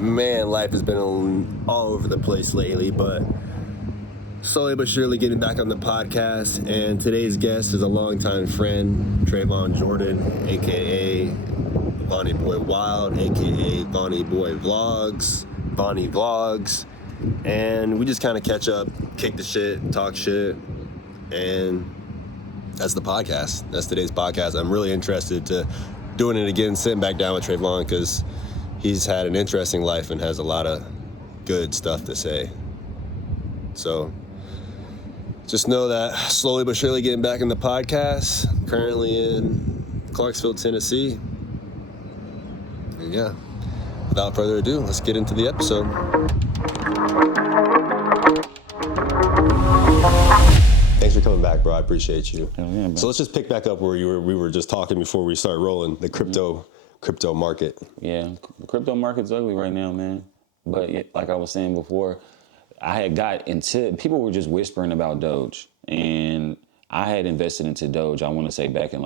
Man, life has been all over the place lately, but slowly but surely getting back on the podcast. And today's guest is a longtime friend, Trevon Jordon, aka Vonnie Boy Wild, aka Vonnie Boy Vani Vlogs. And we just kind of catch up, kick the shit, talk shit, and that's the podcast. That's today's podcast. I'm really interested to doing it again, sitting back down with Trevon, because he's had an interesting life and has a lot of good stuff to say. So just know that slowly but surely getting back in the podcast. Currently in Clarksville, Tennessee. And yeah, without further ado, let's get into the episode. Thanks for coming back, bro. I appreciate you. Oh, yeah, so let's just pick back up where we were just talking before we started rolling, the crypto market. Yeah, the crypto market's ugly right now, man. But like I was saying before, I had got into, people were just whispering about Doge, and I had invested into Doge, I want to say back in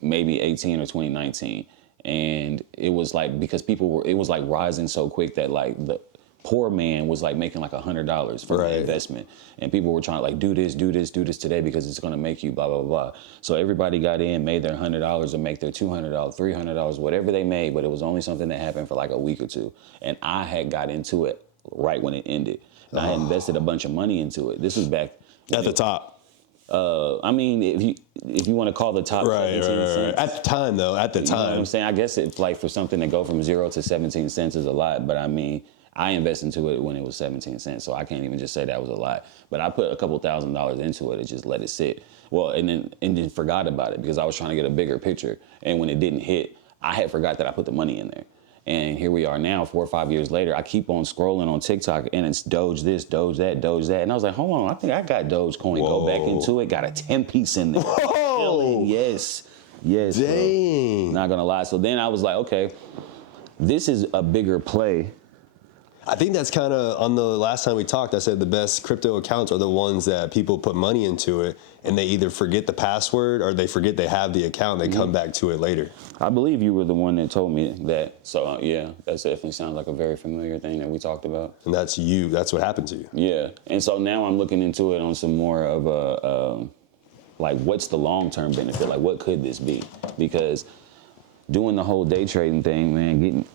maybe 18 or 2019. And it was like, because it was like rising so quick that like the poor man was like making like $100 for the investment. And people were trying to like, do this today because it's going to make you blah, blah, blah. So everybody got in, made their $100 or make their $200, $300, whatever they made, but it was only something that happened for like a week or two. And I had got into it right when it ended. And I had invested a bunch of money into it. This was back at the top. I mean, if you want to call the top 17 cents. At the time, though, at the time. You know what I'm saying? I guess it's like for something to go from 0 to 17 cents is a lot, but I mean, I invested into it when it was 17 cents, so I can't even just say that was a lot. But I put a couple $1,000s into it and just let it sit. Well, and then forgot about it because I was trying to get a bigger picture. And when it didn't hit, I had forgot that I put the money in there. And here we are now, 4 or 5 years later. I keep on scrolling on TikTok, and it's Doge this, Doge that, Doge that. And I was like, hold on, I think I got Dogecoin. Whoa. Go back into it, got a 10-piece in there. Whoa! Yes, dang. bro. Not gonna lie. So then I was like, okay, this is a bigger play. I think that's kind of, on the last time we talked, I said the best crypto accounts are the ones that people put money into it and they either forget the password or they forget they have the account and they come back to it later. I believe you were the one that told me that. So yeah, that definitely sounds like a very familiar thing that we talked about. And that's you. That's what happened to you. Yeah. And so now I'm looking into it on some more of a, like, what's the long-term benefit? Like, what could this be? Because doing the whole day trading thing, man,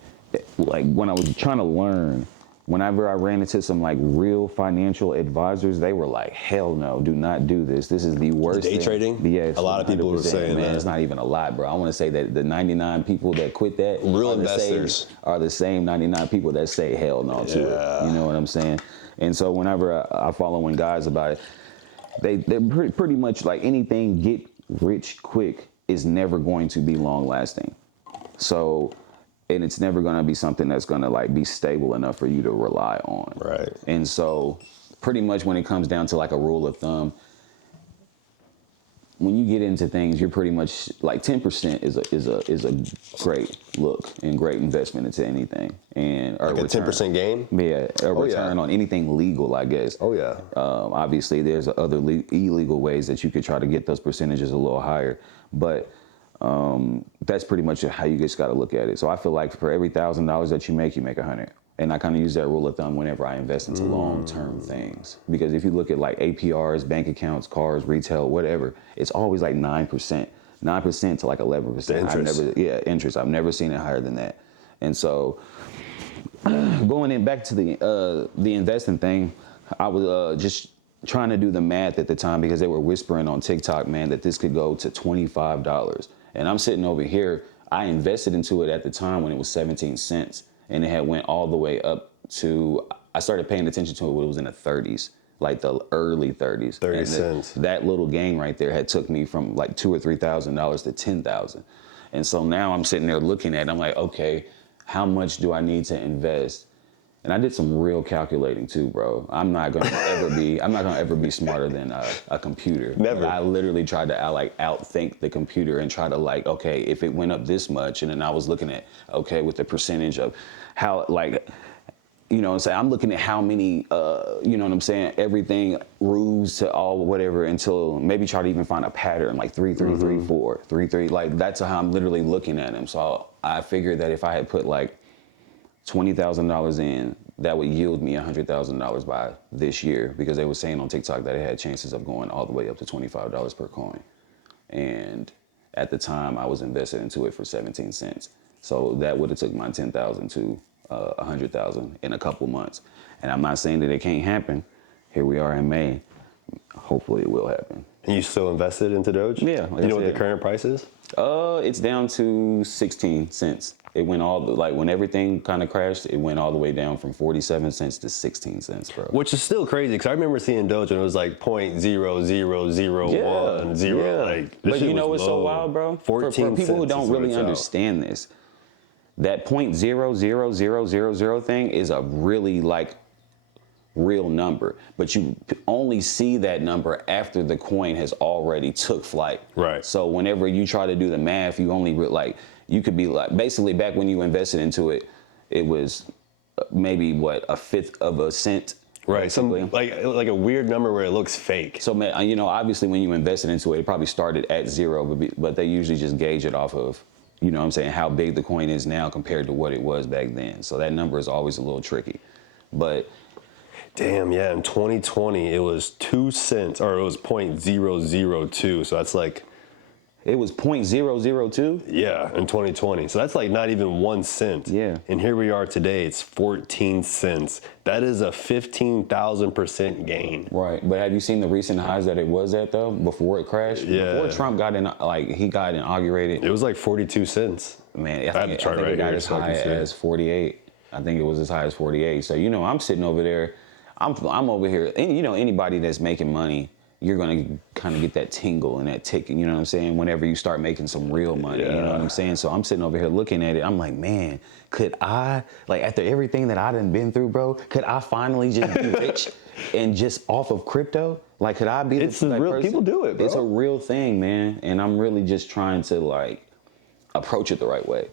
like when I was trying to learn, whenever I ran into some like real financial advisors, they were like, hell no, do not do this. This is the worst Day thing. trading? Yes. A lot of people were saying man, that. It's not even a lot, bro. I want to say that the 99 people that quit that real investors are the same 99 people that say hell no to it. You know what I'm saying? And so whenever I follow in guys about it, they're pretty much like anything get rich quick is never going to be long lasting. So, and it's never going to be something that's going to like be stable enough for you to rely on. Right. And so pretty much when it comes down to like a rule of thumb, when you get into things, you're pretty much like 10% is a great look and great investment into anything. And like a 10% gain? Yeah, a return on anything legal, I guess. Oh yeah. Obviously there's other illegal ways that you could try to get those percentages a little higher, but that's pretty much how you just got to look at it. So I feel like for every $1,000 that you make 100. And I kind of use that rule of thumb whenever I invest into long-term things. Because if you look at like APRs, bank accounts, cars, retail, whatever, it's always like 9%. 9% to like 11%. Interest. I've never seen it higher than that. And so going in back to the investing thing, I was just trying to do the math at the time because they were whispering on TikTok, man, that this could go to $25. And I'm sitting over here, I invested into it at the time when it was 17 cents. And it had went all the way up to, I started paying attention to it when it was in the 30s, like the early 30s. 30 cents. That little gain right there had took me from like $2,000 or $3,000 to $10,000. And so now I'm sitting there looking at it, I'm like, okay, how much do I need to invest? And I did some real calculating too, bro. I'm not gonna ever be smarter than a computer. Never. I literally tried to outthink the computer and try to like, okay, if it went up this much, and then I was looking at, okay, with the percentage of how, like, you know what I'm saying? I'm looking at how many, you know what I'm saying? Everything rules to all whatever until maybe try to even find a pattern, like 3, 3, 3, 4, 3, 3. Like that's how I'm literally looking at them. So I figured that if I had put like $20,000 in, that would yield me $100,000 by this year, because they were saying on TikTok that it had chances of going all the way up to $25 per coin. And at the time, I was invested into it for 17 cents. So that would have took my 10,000 to 100,000 in a couple months. And I'm not saying that it can't happen. Here we are in May. Hopefully it will happen. And you still invested into Doge? Yeah. You know what the current price is? It's down to 16 cents. It went when everything kind of crashed, it went all the way down from 47 cents to 16 cents, bro. Which is still crazy, because I remember seeing Doge and it was like 0.00010. Yeah. Like, but you know what's so wild, bro? 14 for people who don't really understand this, that 0.00000 thing is a really real number, but you only see that number after the coin has already took flight. Right. So whenever you try to do the math, you only you could be basically back when you invested into it, it was maybe a fifth of a cent. Right. Basically. Some like a weird number where it looks fake. So obviously when you invested into it, it probably started at zero, but they usually just gauge it off of, you know what I'm saying, how big the coin is now compared to what it was back then. So that number is always a little tricky. But damn, yeah, in 2020 it was 2 cents, or it was 0.002. So that's like, it was 0.002? Yeah, in 2020. So that's like not even 1 cent. Yeah. And here we are today, it's 14 cents. That is a 15,000% gain. Right. But have you seen the recent highs that it was at, though, before it crashed? Yeah. Before Trump got inaugurated. It was like 42 cents. Man, I think it got as high as 48. I think it was as high as 48. So, I'm sitting over there. I'm over here. And, anybody that's making money, you're going to kind of get that tingle and that tick, you know what I'm saying, whenever you start making some real money, you know what I'm saying? So I'm sitting over here looking at it. I'm like, man, could I, after everything that I done been through, bro, could I finally just be rich and just off of crypto? Could I be it's the real person? People do it, bro. It's a real thing, man. And I'm really just trying to, approach it the right way.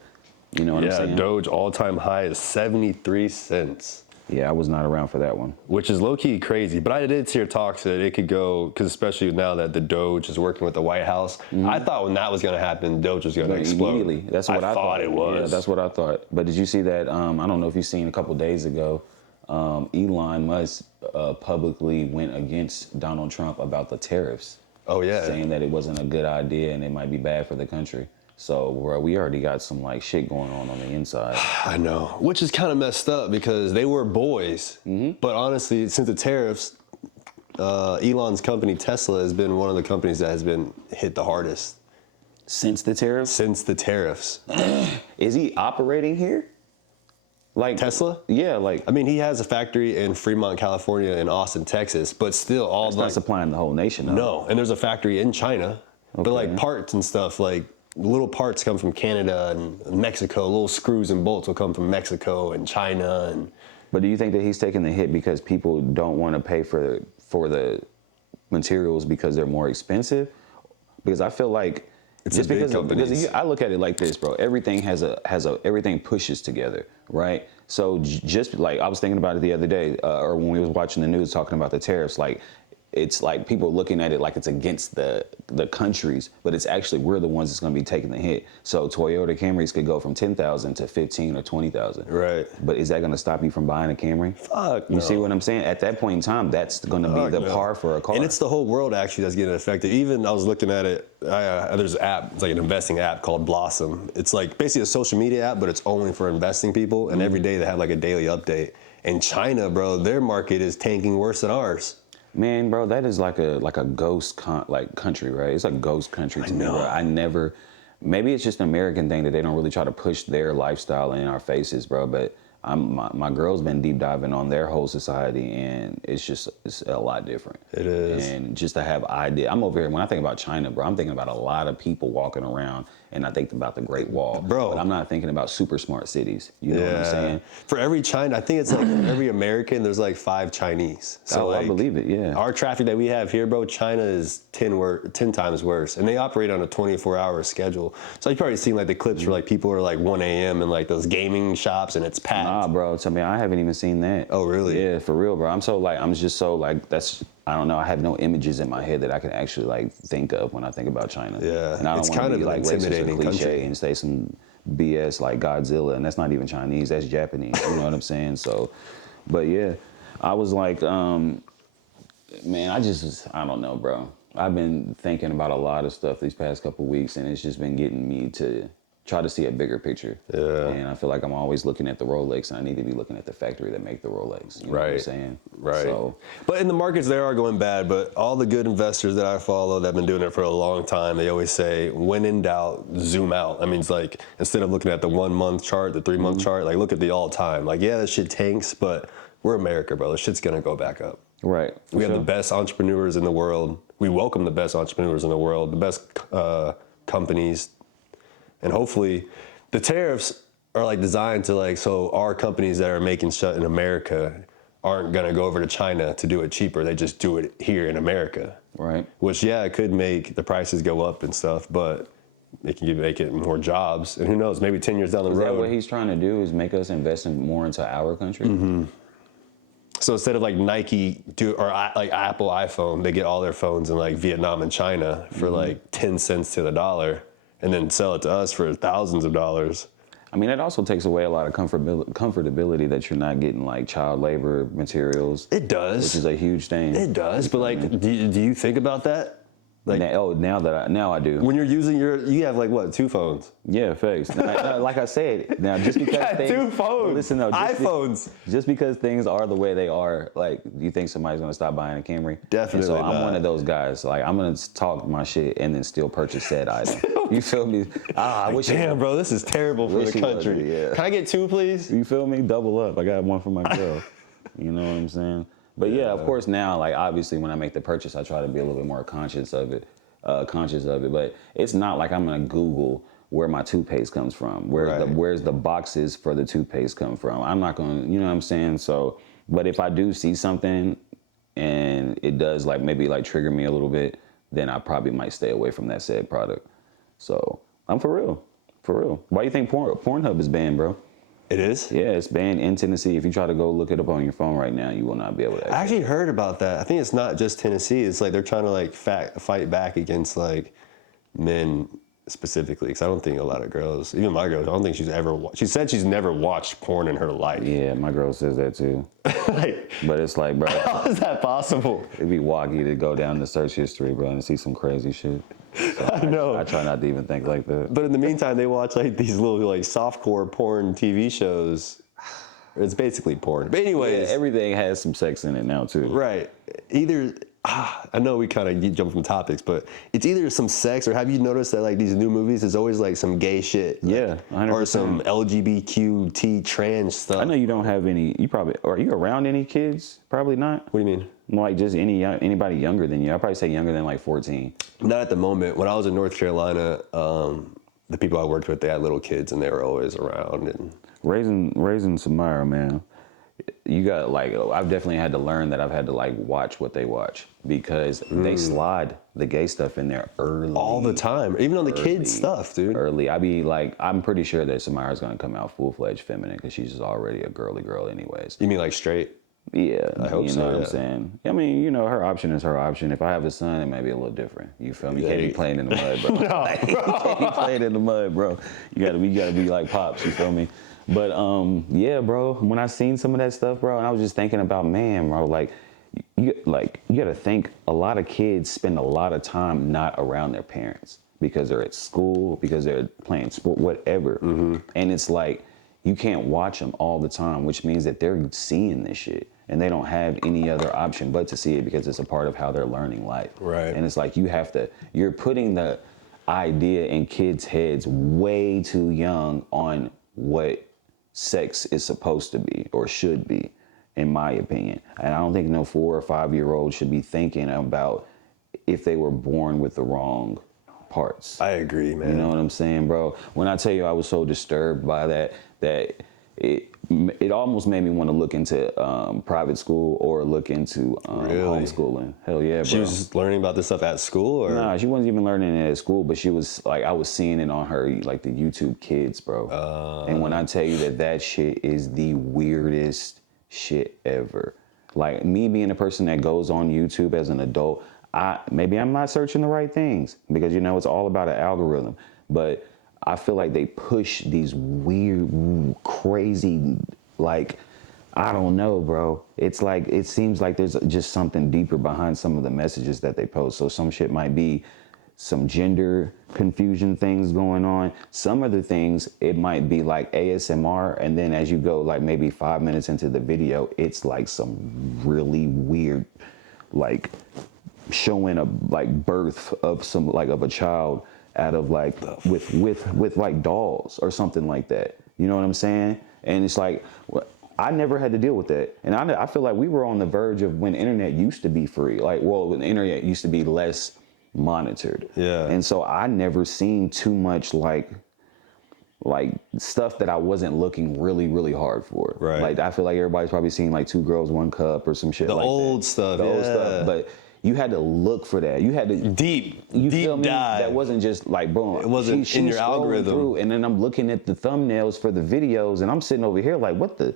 You know what I'm saying? Yeah, Doge all-time high is 73 cents. Yeah, I was not around for that one. Which is low-key crazy. But I did hear talks that it could go, because especially now that the Doge is working with the White House, I thought when that was going to happen, Doge was going to explode. Immediately. That's what I thought it was. Yeah, that's what I thought. But did you see that, I don't know if you've seen a couple days ago, Elon Musk publicly went against Donald Trump about the tariffs. Oh, yeah. Saying that it wasn't a good idea and it might be bad for the country. So we already got some shit going on the inside. I know, which is kind of messed up because they were boys. But honestly, since the tariffs, Elon's company Tesla has been one of the companies that has been hit the hardest. Since the tariffs? Since the tariffs. Is he operating here? Tesla? Yeah, I mean, he has a factory in Fremont, California, and Austin, Texas, but still all not supplying the whole nation. Though. No, and there's a factory in China, okay. But parts and stuff little parts come from Canada and Mexico. Little screws and bolts will come from Mexico and China. But do you think that he's taking the hit because people don't want to pay for the materials because they're more expensive? Because I feel like it's just because I look at it like this, bro. Everything everything pushes together, right? So just I was thinking about it the other day, or when we was watching the news talking about the tariffs, it's people looking at it like it's against the countries, but it's actually we're the ones that's going to be taking the hit. So Toyota Camrys could go from 10,000 to 15 or 20,000. Right. But is that going to stop you from buying a Camry? Fuck You see what I'm saying? At that point in time, that's going to be the par for a car. And it's the whole world actually that's getting affected. Even I was looking at it. There's an app. It's like an investing app called Blossom. It's basically a social media app, but it's only for investing people. And every day they have a daily update. And China, bro, their market is tanking worse than ours. Man, bro, that is like a ghost country, right? It's a ghost country to me, bro. Maybe it's just an American thing that they don't really try to push their lifestyle in our faces, bro. But my girl's been deep diving on their whole society, and it's a lot different. It is. And just to have idea, I'm over here, when I think about China, bro, I'm thinking about a lot of people walking around, and I think about the Great Wall. Bro. But I'm not thinking about super smart cities. You know what I'm saying? For every China, I think it's for every American, there's 5 Chinese. So I believe it, yeah. Our traffic that we have here, bro, China is 10 times worse. And they operate on a 24-hour schedule. So you've probably seen the clips where people are 1 a.m. in those gaming shops and it's packed. Nah, bro, tell me, I haven't even seen that. Oh, really? Yeah, for real, bro. That's, I don't know, I have no images in my head that I can actually think of when I think about China. Yeah, and I don't it's want kind to be of intimidating cliche country. and say some BS like Godzilla, and that's not even Chinese, that's Japanese. You know what I'm saying? So, but yeah, I was like, man, I don't know, bro. I've been thinking about a lot of stuff these past couple weeks, and it's just been getting me to try to see a bigger picture. Yeah. And I feel like I'm always looking at the Rolex, and I need to be looking at the factory that make the Rolex. You know what I'm saying? Right. So, but in the markets, they are going bad. But all the good investors that I follow that have been doing it for a long time, they always say, when in doubt, zoom out. I mean, it's like, instead of looking at the 1 month chart, the 3 month chart, like look at the all time. Like, yeah, this shit tanks, but we're America, bro. This shit's going to go back up. right. We have the best entrepreneurs in the world. We welcome the best entrepreneurs in the world, the best companies. And hopefully the tariffs are like designed to like, so our companies that are making shit in America aren't going to go over to China to do it cheaper. They just do it here in America. Right. Which, yeah, it could make the prices go up and stuff, but it can make it more jobs. And who knows, maybe 10 years down the road. Is that what he's trying to do, is make us invest more into our country? Mm-hmm. So instead of like Nike or like Apple iPhone, they get all their phones in like Vietnam and China for like 10 cents to the dollar and then sell it to us for thousands of dollars. I mean, it also takes away a lot of comfortability that you're not getting like child labor materials. It does. Which is a huge thing. It does. But like, do you think about that? Like, now I do. When you're using you have like what, 2 phones? Yeah, facts. Like I said, now just because you got 2 phones. Listen, though, iPhones. Just because things are the way they are, like, do you think somebody's gonna stop buying a Camry? Definitely. And so not. I'm one of those guys. Like, I'm gonna talk my shit and then still purchase said item. You feel me? I wish. Damn, bro, this is terrible for the country. Yeah. Can I get 2, please? You feel me? Double up. I got one for my girl. You know what I'm saying? But yeah, of course now, like obviously when I make the purchase, I try to be a little bit more conscious of it. But it's not like I'm gonna Google where my toothpaste comes from, where's the boxes for the toothpaste come from. I'm not gonna, you know what I'm saying? So, but if I do see something and it does like maybe like trigger me a little bit, then I probably might stay away from that said product. So I'm for real. Why do you think Pornhub is banned, bro? It is? Yeah, it's banned in Tennessee. If you try to go look it up on your phone right now, you will not be able to. I actually heard about that. I think it's not just Tennessee. It's like they're trying to like fight back against like men specifically. Because I don't think a lot of girls, even my girl, I don't think she's ever. She said she's never watched porn in her life. Yeah, my girl says that too. Like, but it's like, bro, how is that possible? It'd be wacky to go down the search history, bro, and see some crazy shit. So I know. I try not to even think like that. But in the meantime, they watch like these little like softcore porn TV shows. It's basically porn. But anyways, yeah, everything has some sex in it now too. Right. Either I know we kind of jump from topics, but it's either some sex or have you noticed that like these new movies, there's always like some gay shit. Yeah, 100%. Or some LGBTQT trans stuff. I know you don't have any. Are you around any kids? Probably not. What do you mean? Like just anybody younger than you. I'd probably say younger than like 14. Not at the moment. When I was in North Carolina, the people I worked with, they had little kids and they were always around. And raising Samara, man. You got like, I've definitely had to learn that I've had to like watch what they watch because they slide the gay stuff in there early. All the time, even on the kids' stuff, dude. Early. I be like, I'm pretty sure that Samara's gonna come out full-fledged feminine because she's already a girly girl anyways. You mean like straight? Yeah, I hope you so, know what yeah. I'm saying? I mean, you know, her option is her option. If I have a son, it may be a little different. You feel me? You can't be playing in the mud, bro. No, bro. You can't be playing in the mud, bro. You gotta be like Pops, you feel me? But yeah, bro, when I seen some of that stuff, bro, and I was just thinking about, man, bro, like you gotta think a lot of kids spend a lot of time not around their parents because they're at school, because they're playing sport, whatever. Mm-hmm. And it's like, you can't watch them all the time, which means that they're seeing this shit and they don't have any other option but to see it because it's a part of how they're learning life. Right. And it's like you're putting the idea in kids' heads way too young on what sex is supposed to be or should be, in my opinion. And I don't think no 4 or 5 year old should be thinking about if they were born with the wrong parts. I agree, man. You know what I'm saying, bro? When I tell you I was so disturbed by that it almost made me want to look into private school or look into homeschooling. Hell yeah, bro. She was learning about this stuff at school, or? Nah, she wasn't even learning it at school, but she was like, I was seeing it on her, like the YouTube Kids, bro. And when I tell you that shit is the weirdest shit ever. Like me being a person that goes on YouTube as an adult, maybe I'm not searching the right things because, you know, it's all about an algorithm. But I feel like they push these weird, crazy, like, I don't know, bro. It's like, it seems like there's just something deeper behind some of the messages that they post. So some shit might be some gender confusion things going on. Some other things, it might be like ASMR. And then as you go like maybe 5 minutes into the video, it's like some really weird, like showing a like birth of some, like of a child out of like with like dolls or something like that. You know what I'm saying? And it's like, I never had to deal with that. And I feel like we were on the verge of when internet used to be free. Like, well, when the internet used to be less monitored. Yeah. And so I never seen too much like stuff that I wasn't looking really, really hard for. Right. Like, I feel like everybody's probably seen like 2 Girls, 1 Cup or some shit like that. Old stuff. The old stuff. But you had to look for that. You had to deep feel me? dive. That wasn't just like boom. It wasn't in your algorithm. Through, and then I'm looking at the thumbnails for the videos, and I'm sitting over here like, what the?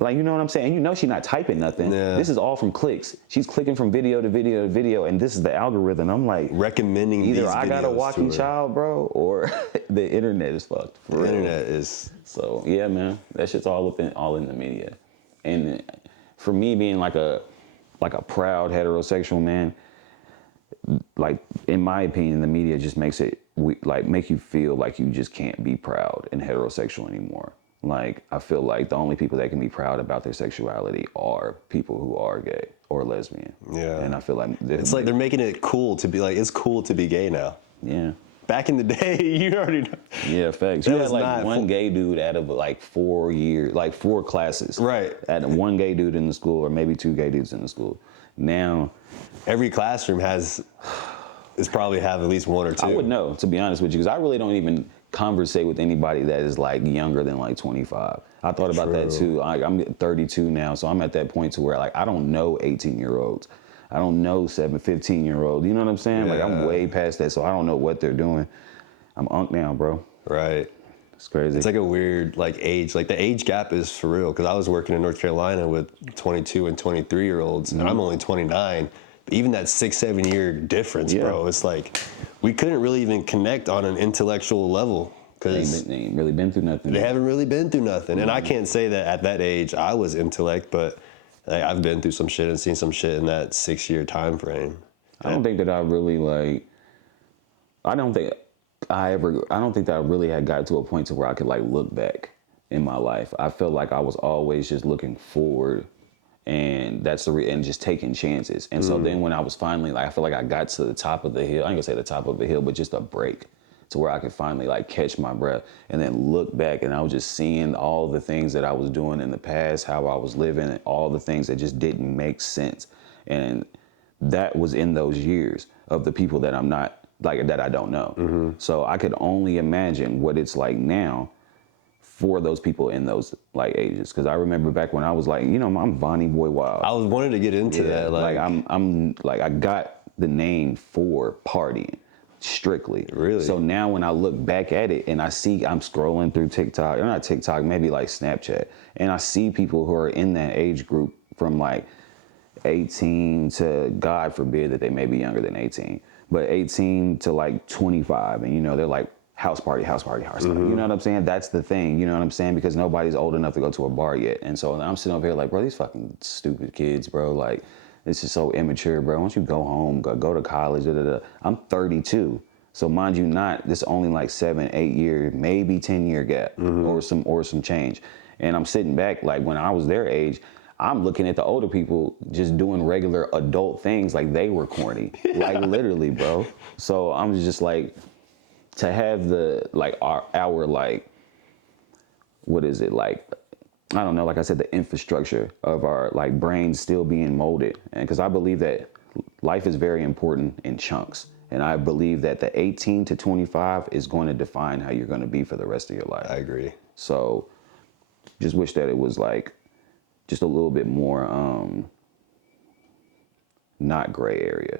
Like, you know what I'm saying? You know she's not typing nothing. Yeah. This is all from clicks. She's clicking from video to video to video, and this is the algorithm. I'm like, recommending either these I got a walking child, bro, or the internet is fucked. For the real. internet is. So yeah, man, that shit's all in the media. And for me, being like a proud heterosexual man, like in my opinion, the media just makes it make you feel like you just can't be proud and heterosexual anymore. Like, I feel like the only people that can be proud about their sexuality are people who are gay or lesbian. Yeah. And I feel like it's like they're making it cool to be like, it's cool to be gay now. Yeah. Back in the day, you already know. Yeah, facts. You had like one gay dude out of like 4 years, like 4 classes. Right. Had one gay dude in the school, or maybe 2 gay dudes in the school. Now, every classroom is probably have at least 1 or 2. I would know, to be honest with you, because I really don't even conversate with anybody that is like younger than like 25. I thought about that too. I'm 32 now, so I'm at that point to where like I don't know 18-year-olds. I don't know 15-year-olds. You know what I'm saying? Yeah. Like, I'm way past that, so I don't know what they're doing. I'm unk now, bro. Right. It's crazy. It's like a weird like age. Like the age gap is for real, because I was working in North Carolina with 22 and 23-year-olds, and I'm only 29. But even that 6-7 year difference, bro, it's like we couldn't really even connect on an intellectual level because they ain't really been through nothing. They haven't really been through nothing. And I can't say that at that age I was intellect, but I've been through some shit and seen some shit in that 6-year time frame. I don't think that I really I don't think that I really had got to a point to where I could like look back in my life. I felt like I was always just looking forward, and that's and just taking chances. And so then when I was finally like, I feel like I got to the top of the hill. I ain't gonna say the top of the hill, but just a break to where I could finally like catch my breath and then look back, and I was just seeing all the things that I was doing in the past, how I was living, and all the things that just didn't make sense. And that was in those years of the people that I'm not like, that I don't know. So I could only imagine what it's like now for those people in those like ages. Cause I remember back when I was like, you know, I'm Vonnie Boy Wild. I was wanting to get into that. Like I'm like, I got the name for partying strictly. Really? So now when I look back at it and I see, I'm scrolling through TikTok, or not TikTok, maybe like Snapchat, and I see people who are in that age group from like 18 to, God forbid that they may be younger than 18, but 18 to like 25. And, you know, they're like house party. You know what I'm saying? That's the thing. You know what I'm saying? Because nobody's old enough to go to a bar yet. And so I'm sitting over here like, bro, these fucking stupid kids, bro. Like, this is so immature, bro. Why don't you go home, go to college? I'm 32. So mind you not, this only like 7-8 year, maybe 10-year gap or some change. And I'm sitting back like when I was their age, I'm looking at the older people just doing regular adult things like they were corny. Like literally, bro. So I'm just like, to have the like our like, what is it like? I don't know, like I said, the infrastructure of our like brains still being molded. And because I believe that life is very important in chunks. And I believe that the 18 to 25 is going to define how you're going to be for the rest of your life. I agree. So just wish that it was like just a little bit more not gray area.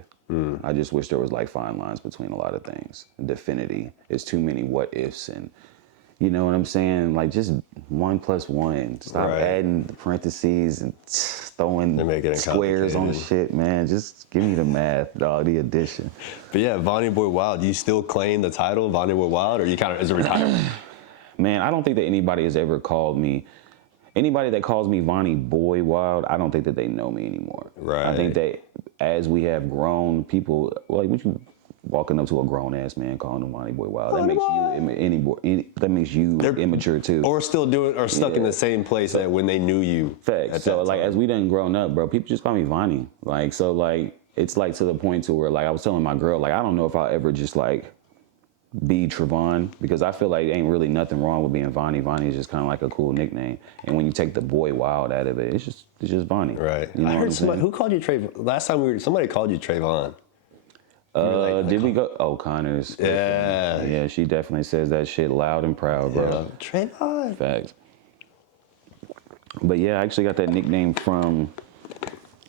I just wish there was like fine lines between a lot of things. Definity. It's too many what ifs, and You know what I'm saying? Like, just 1 + 1. Stop adding the parentheses and throwing squares on shit, man. Just give me the math, dog, the addition. But yeah, Vonnie Boy Wild, do you still claim the title, Vonnie Boy Wild, or you kind of, is it retired? Man, I don't think that anybody has ever called me. Anybody that calls me Vonnie Boy Wild, I don't think that they know me anymore. Right. I think that as we have grown, people, like, what you walking up to a grown-ass man calling him Vonnie Boy Wild, that makes you immature too. Or still doing, or stuck in the same place that when they knew you. Facts. So, like, as we done grown up, bro, people just call me Vani. Like, so, like, it's, like, to the point to where, like, I was telling my girl, like, I don't know if I'll ever just, like, be Trevon, because I feel like ain't really nothing wrong with being Vonnie. Vonnie is just kind of like a cool nickname, and when you take the boy wild out of it, it's just Vonnie. Right. You know I heard somebody who called you Trevon. Last time somebody called you Trevon. Did we go? Oh, Connors. Yeah. Yeah, she definitely says that shit loud and proud, bro. Yeah. Trevon. Facts. But yeah, I actually got that nickname from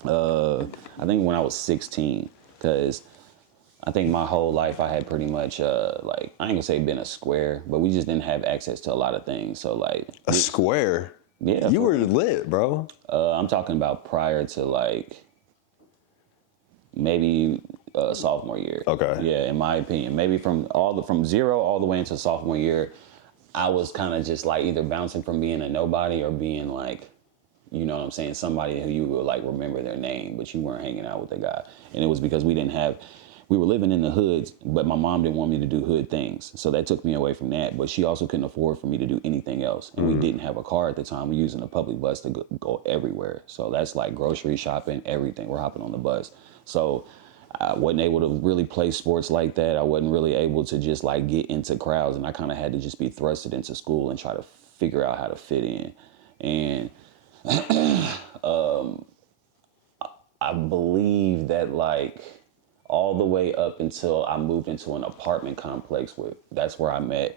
I think when I was 16, because I think my whole life I had pretty much, like, I ain't gonna say been a square, but we just didn't have access to a lot of things. So, like... A square? Yeah. You were lit, bro. I'm talking about prior to, like, maybe sophomore year. Okay. Yeah, in my opinion. Maybe from zero all the way into sophomore year, I was kind of just, like, either bouncing from being a nobody or being, like, you know what I'm saying, somebody who you would, like, remember their name, but you weren't hanging out with the guy. And it was because we were living in the hoods, but my mom didn't want me to do hood things. So that took me away from that. But she also couldn't afford for me to do anything else. And we didn't have a car at the time. We're using a public bus to go everywhere. So that's like grocery shopping, everything. We're hopping on the bus. So I wasn't able to really play sports like that. I wasn't really able to just like get into crowds. And I kind of had to just be thrusted into school and try to figure out how to fit in. And I believe that, like, all the way up until I moved into an apartment complex that's where I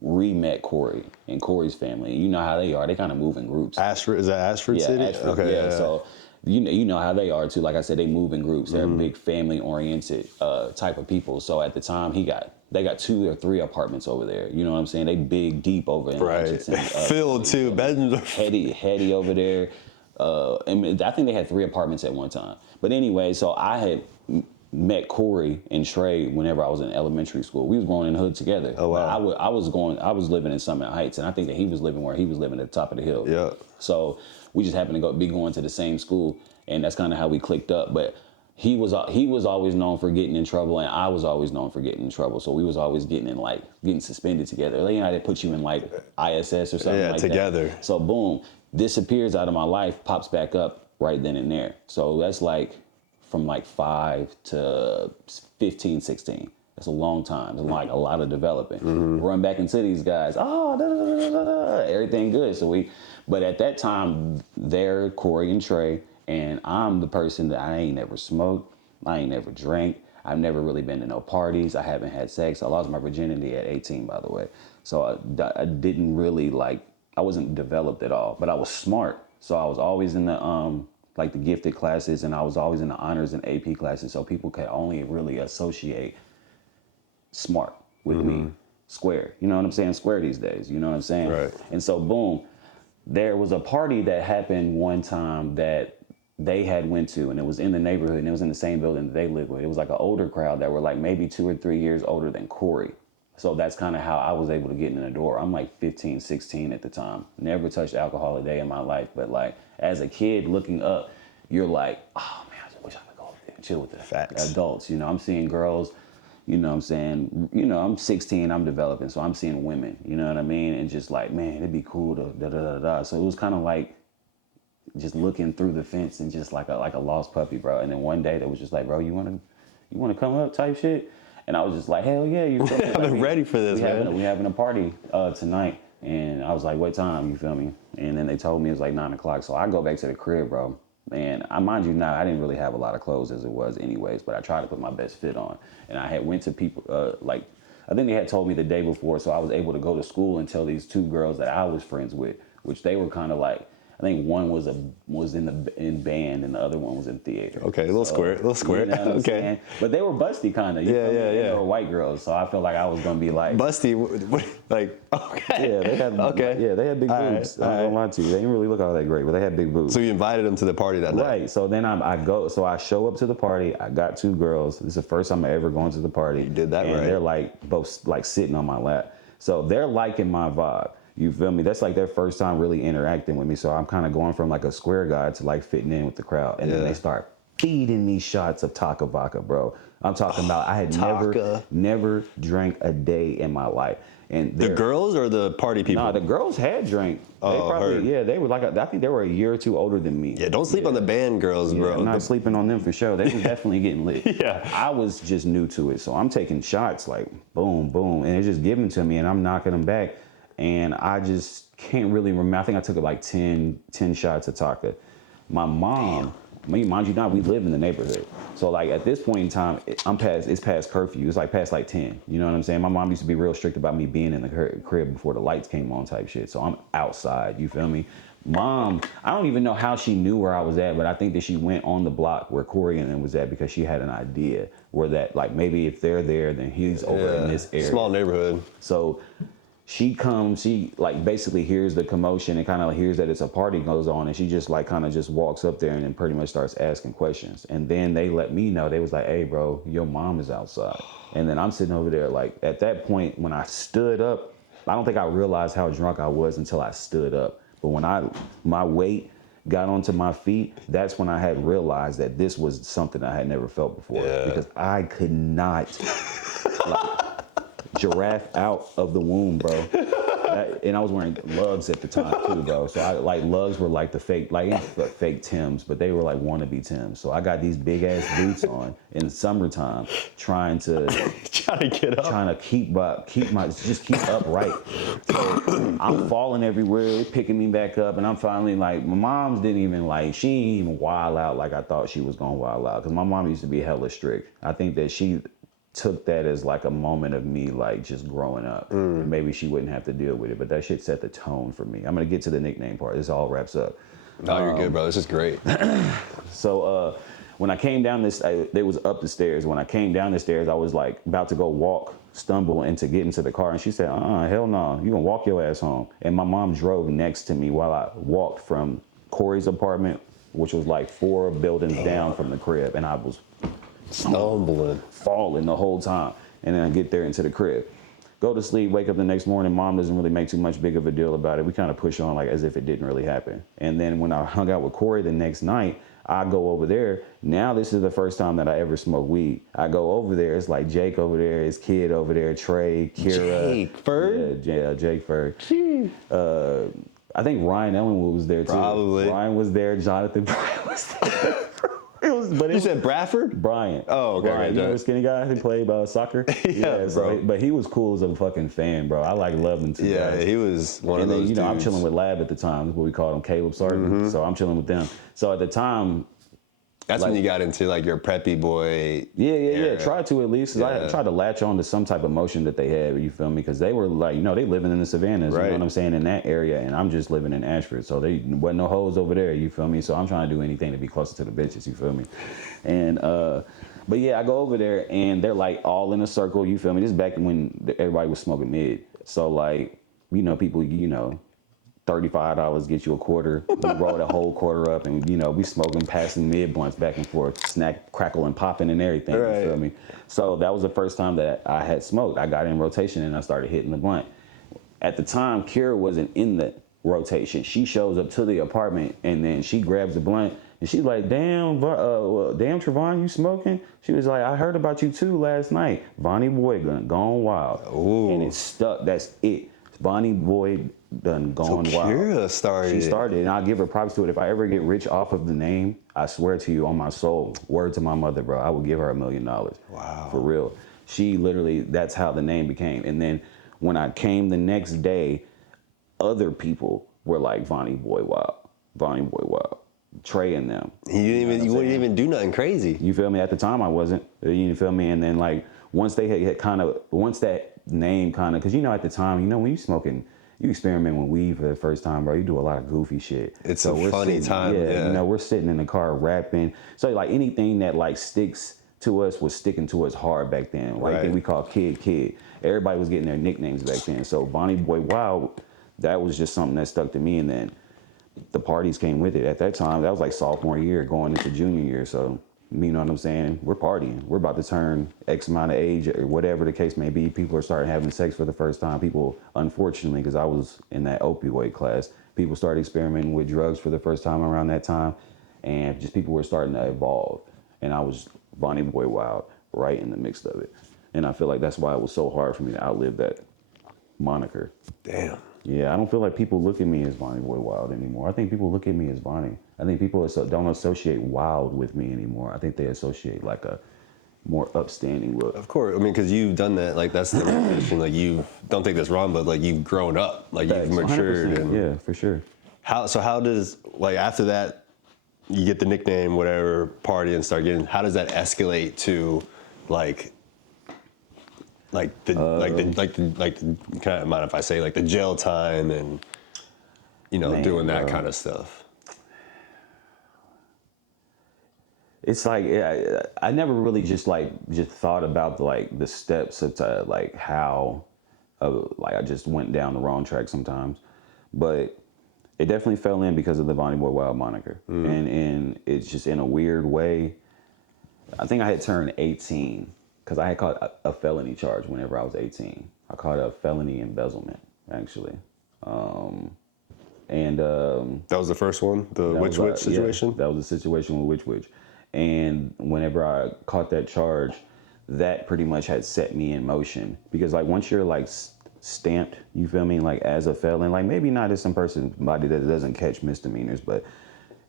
re-met Corey and Corey's family. You know how they are. They kind of move in groups. Is that Ashford City? Ashford, okay. Yeah. So you know how they are too. Like I said, they move in groups. They're big family-oriented type of people. So at the time, they got 2 or 3 apartments over there. You know what I'm saying? They big, deep over in Hutchinson. Filled too. Bedrooms are heady over there. And I think they had 3 apartments at one time. But anyway, so I had met Corey and Trey whenever I was in elementary school. We was going in the hood together. Oh wow! I was living in Summit Heights, and I think that he was living where he was living at the top of the hill. Yeah. So we just happened to be going to the same school, and that's kind of how we clicked up. But he was always known for getting in trouble, and I was always known for getting in trouble. So we was always getting suspended together. Like, you know, they put you in like ISS or something like together. That. So boom, disappears out of my life, pops back up right then and there. So that's like from like 5 to 15, 16. That's a long time. It's like a lot of developing. Run back into these guys. Oh, everything good. But at that time, they're Corey and Trey, and I'm the person that I ain't never smoked. I ain't never drank. I've never really been to no parties. I haven't had sex. I lost my virginity at 18, by the way. So I didn't really I wasn't developed at all, but I was smart. So I was always in the, like the gifted classes, and I was always in the honors and AP classes, so people could only really associate smart with me. Square, you know what I'm saying? Square these days, you know what I'm saying? Right. And so boom, there was a party that happened one time that they had went to, and it was in the neighborhood, and it was in the same building that they lived with. It was like an older crowd that were like maybe 2 or 3 years older than Corey. So that's kind of how I was able to get in the door. I'm like 15, 16 at the time. Never touched alcohol a day in my life. But like as a kid looking up, you're like, oh man, I just wish I could go over there and chill with the adults. You know, I'm seeing girls, you know what I'm saying? You know, I'm 16, I'm developing, so I'm seeing women, you know what I mean? And just like, man, it'd be cool to da-da-da-da. So it was kind of like just looking through the fence and just like a lost puppy, bro. And then one day they was just like, bro, you wanna come up type shit? And I was just like, hell yeah, you feel me? I've been ready for this, man. We having a party tonight. And I was like, what time, you feel me? And then they told me it was like 9 o'clock. So I go back to the crib, bro. And I mind you now, I didn't really have a lot of clothes as it was anyways, but I tried to put my best fit on. And I had went to people, I think they had told me the day before, so I was able to go to school and tell these 2 girls that I was friends with, which they were kind of like, I think one was in band and the other one was in theater. Okay, a little square. You know okay. Okay. But they were busty kind of. Yeah. They were white girls, so I felt like I was gonna be like Busty, like, okay. Yeah, they had they had big boobs. I'm not gonna lie to you. They didn't really look all that great, but they had big boobs. So you invited them to the party that night? Right. So then I show up to the party. I got 2 girls. This is the first time I ever gone to the party. You did that and right. They're like both like sitting on my lap. So they're liking my vibe. You feel me? That's like their first time really interacting with me. So I'm kind of going from like a square guy to like fitting in with the crowd. And then they start feeding me shots of Taka vodka, bro. I'm talking about I had never drank a day in my life. And the girls or the party people? No, the girls had drank. They were like, I think they were a year or 2 older than me. Yeah, don't sleep on the band girls, bro. I'm not sleeping on them for sure. They were definitely getting lit. Yeah. I was just new to it. So I'm taking shots like boom, boom. And it's just given to me and I'm knocking them back. And I just can't really remember. I think I took like 10 shots of Taka. My mom, mind you not, we live in the neighborhood. So like at this point in time, it's past curfew. It's like past like 10. You know what I'm saying? My mom used to be real strict about me being in the crib before the lights came on type shit. So I'm outside, you feel me? Mom, I don't even know how she knew where I was at, but I think that she went on the block where Corey and them was at because she had an idea where that like maybe if they're there, then he's over in this area. Small neighborhood. So she comes, she like basically hears the commotion and kind of hears that it's a party goes on, and she just like kind of just walks up there and then pretty much starts asking questions. And then they let me know, they was like, hey bro, your mom is outside. And then I'm sitting over there like at that point when I stood up, I don't think I realized how drunk I was until I stood up. But when my weight got onto my feet, that's when I had realized that this was something I had never felt before. Because I could not like, giraffe out of the womb, bro. And I was wearing lugs at the time too, bro. So I like lugs were like the fake, like fake Timbs, but they were like wannabe Timbs. So I got these big ass boots on in the summertime, trying to get up, trying to keep upright. So I'm falling everywhere, picking me back up, and I'm finally like, my mom's didn't even like, she didn't even wild out like I thought she was gonna wild out, because my mom used to be hella strict. I think that she took that as like a moment of me like just growing up. And maybe she wouldn't have to deal with it, but that shit set the tone for me. I'm gonna get to the nickname part. This all wraps up. No, you're good, bro. This is great. So when I came down they was up the stairs. When I came down the stairs, I was like about to go stumble and to get into the car, and she said, hell no, you gonna walk your ass home. And my mom drove next to me while I walked from Corey's apartment, which was like 4 buildings down from the crib, and I was stumbling, falling the whole time. And then I get there into the crib, go to sleep, wake up the next morning. Mom doesn't really make too much big of a deal about it. We kind of push on like as if it didn't really happen. And then when I hung out with Corey the next night, I go over there. Now this is the first time that I ever smoked weed. I go over there. It's like Jake over there, his kid over there, Trey, Kira. Jake Ferd? Yeah, Jake Ferd. I think Ryan Ellenwood was there too. Probably. Ryan was there. Jonathan Bryan was there. You said Bradford? Bryant. Oh, okay. Bryant, you know the skinny guy who played soccer? Yeah, bro. But he was cool as a fucking fan, bro. I loved him too. Yeah, he was one of those dudes. I'm chilling with Lab at the time. That's what we called him, Caleb Sarton. So I'm chilling with them. So at the time, that's when you got into like your preppy boy. Yeah. Try to at least. I tried to latch on to some type of motion that they had. You feel me? Because they were like, they living in the Savannahs. Right. You know what I'm saying? In that area, and I'm just living in Ashford. So they wasn't no hoes over there. You feel me? So I'm trying to do anything to be closer to the bitches. You feel me? And but yeah, I go over there and they're like all in a circle. You feel me? This is back when everybody was smoking mid. So like, people, $35 get you a quarter. We roll the whole quarter up, and we smoking, passing mid blunts back and forth, snack, crackle, and popping and everything. Right. You feel me? So that was the first time that I had smoked. I got in rotation and I started hitting the blunt. At the time, Kira wasn't in the rotation. She shows up to the apartment and then she grabs the blunt and she's like, damn Trevon, you smoking? She was like, I heard about you too last night. Vonnie Boy gone wild. Ooh. And it stuck. That's it. Vonnie Boy done gone wild. Kira started. She started, and I'll give her props to it. If I ever get rich off of the name, I swear to you on my soul, word to my mother, bro, I would give her $1 million. Wow. For real. She literally, that's how the name became. And then when I came the next day, other people were like Vonnie Boy Wild, Trey and them. You wouldn't even do nothing crazy. You feel me? At the time, I wasn't. You feel me? And then like once they had once that name kind of, because at the time, when you smoking you experiment with weed for the first time, bro, you do a lot of goofy shit. It's a funny time. Yeah. You know, we're sitting in the car rapping. So like anything that like sticks to us was sticking to us hard back then. Like thing we call Kid. Everybody was getting their nicknames back then. So Vonnie Boy Wild, that was just something that stuck to me. And then the parties came with it. At that time, that was like sophomore year going into junior year. So you know what I'm saying? We're partying. We're about to turn X amount of age or whatever the case may be. People are starting having sex for the first time. People, unfortunately, because I was in that opioid class, people started experimenting with drugs for the first time around that time. And just people were starting to evolve. And I was Vonnie Boy Wild right in the mix of it. And I feel like that's why it was so hard for me to outlive that moniker. Damn. Yeah, I don't feel like people look at me as Vonnie Boy Wild anymore. I think people look at me as Vonnie. I think people don't associate wild with me anymore. I think they associate like a more upstanding look. Of course. I mean, because you've done that. Like, that's the recognition. Like, you don't think that's wrong, but like you've grown up. Like, you've matured. And yeah, for sure. How does, like, after that, you get the nickname, whatever, party and start getting, how does that escalate to like the kind of mind if I say like the jail time and, you know, doing that kind of stuff? It's like, yeah, I never really just thought about like the steps of like how, like I just went down the wrong track sometimes, but it definitely fell in because of the Vonnie Boy Wild moniker. And it's just in a weird way. I think I had turned 18 because I had caught a felony charge whenever I was 18. I caught a felony embezzlement, actually. That was the first one, the Witch situation? Yeah, that was the situation with Witch. And whenever I caught that charge, that pretty much had set me in motion. Because like once you're like stamped, you feel me, like as a felon, like maybe not as somebody that doesn't catch misdemeanors, but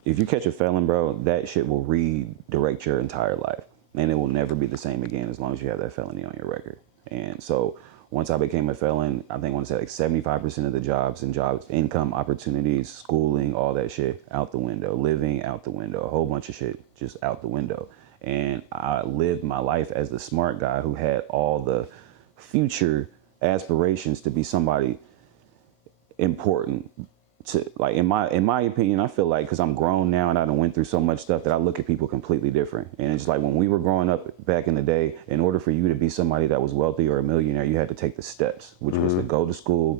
if you catch a felon, bro, that shit will redirect your entire life. And it will never be the same again as long as you have that felony on your record. And so once I became a felon, I think I want to say like 75% of the jobs, income opportunities, schooling, all that shit out the window, living out the window, a whole bunch of shit just out the window. And I lived my life as the smart guy who had all the future aspirations to be somebody important. To like in my opinion, I feel like because I'm grown now and I done went through so much stuff that I look at people completely different. And it's like when we were growing up back in the day, in order for you to be somebody that was wealthy or a millionaire, you had to take the steps, which was to go to school,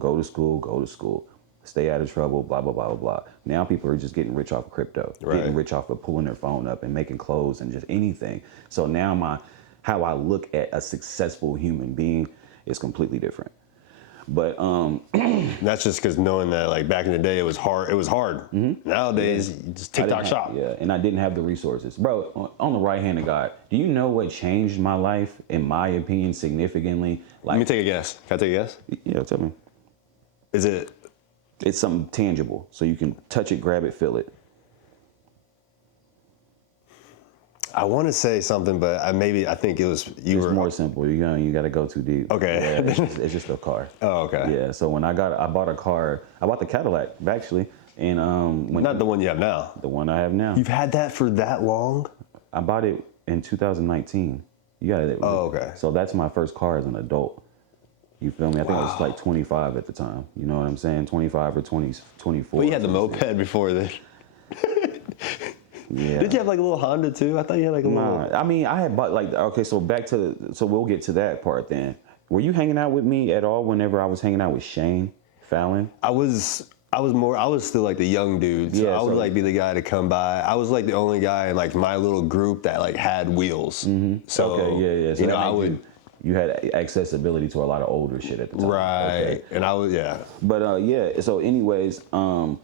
stay out of trouble, blah, blah, blah, blah, blah. Now people are just getting rich off of crypto, getting rich off of pulling their phone up and making clothes and just anything. So now how I look at a successful human being is completely different. But that's just because knowing that like back in the day it was hard. Nowadays, you just TikTok shop. Yeah, and I didn't have the resources. Bro, on the right hand of God, do you know what changed my life, in my opinion, significantly? Like, let me take a guess. Can I take a guess? Yeah, tell me. It's something tangible, so you can touch it, grab it, feel it. I want to say something, but I think it was It's more simple. You got to go too deep. Okay. Yeah, it's just a car. Oh, okay. Yeah. So when I bought a car. I bought the Cadillac actually, and not the one you have now. The one I have now. You've had that for that long? I bought it in 2019. You got it. Oh, okay. So that's my first car as an adult. You feel me? I think I was like 25 at the time. You know what I'm saying? 25 or 24. Well, you had the moped before then. Yeah. Did you have like a little Honda too? I thought you had like a little. I mean, I had bought like, okay, so we'll get to that part then. Were you hanging out with me at all whenever I was hanging out with Shane Fallon? I was still like the young dude. So I would like be the guy to come by. I was like the only guy in like my little group that like had wheels. Mm-hmm. So, okay, yeah. So you had accessibility to a lot of older shit at the time. Right. Okay. And I was, yeah. But so anyways, I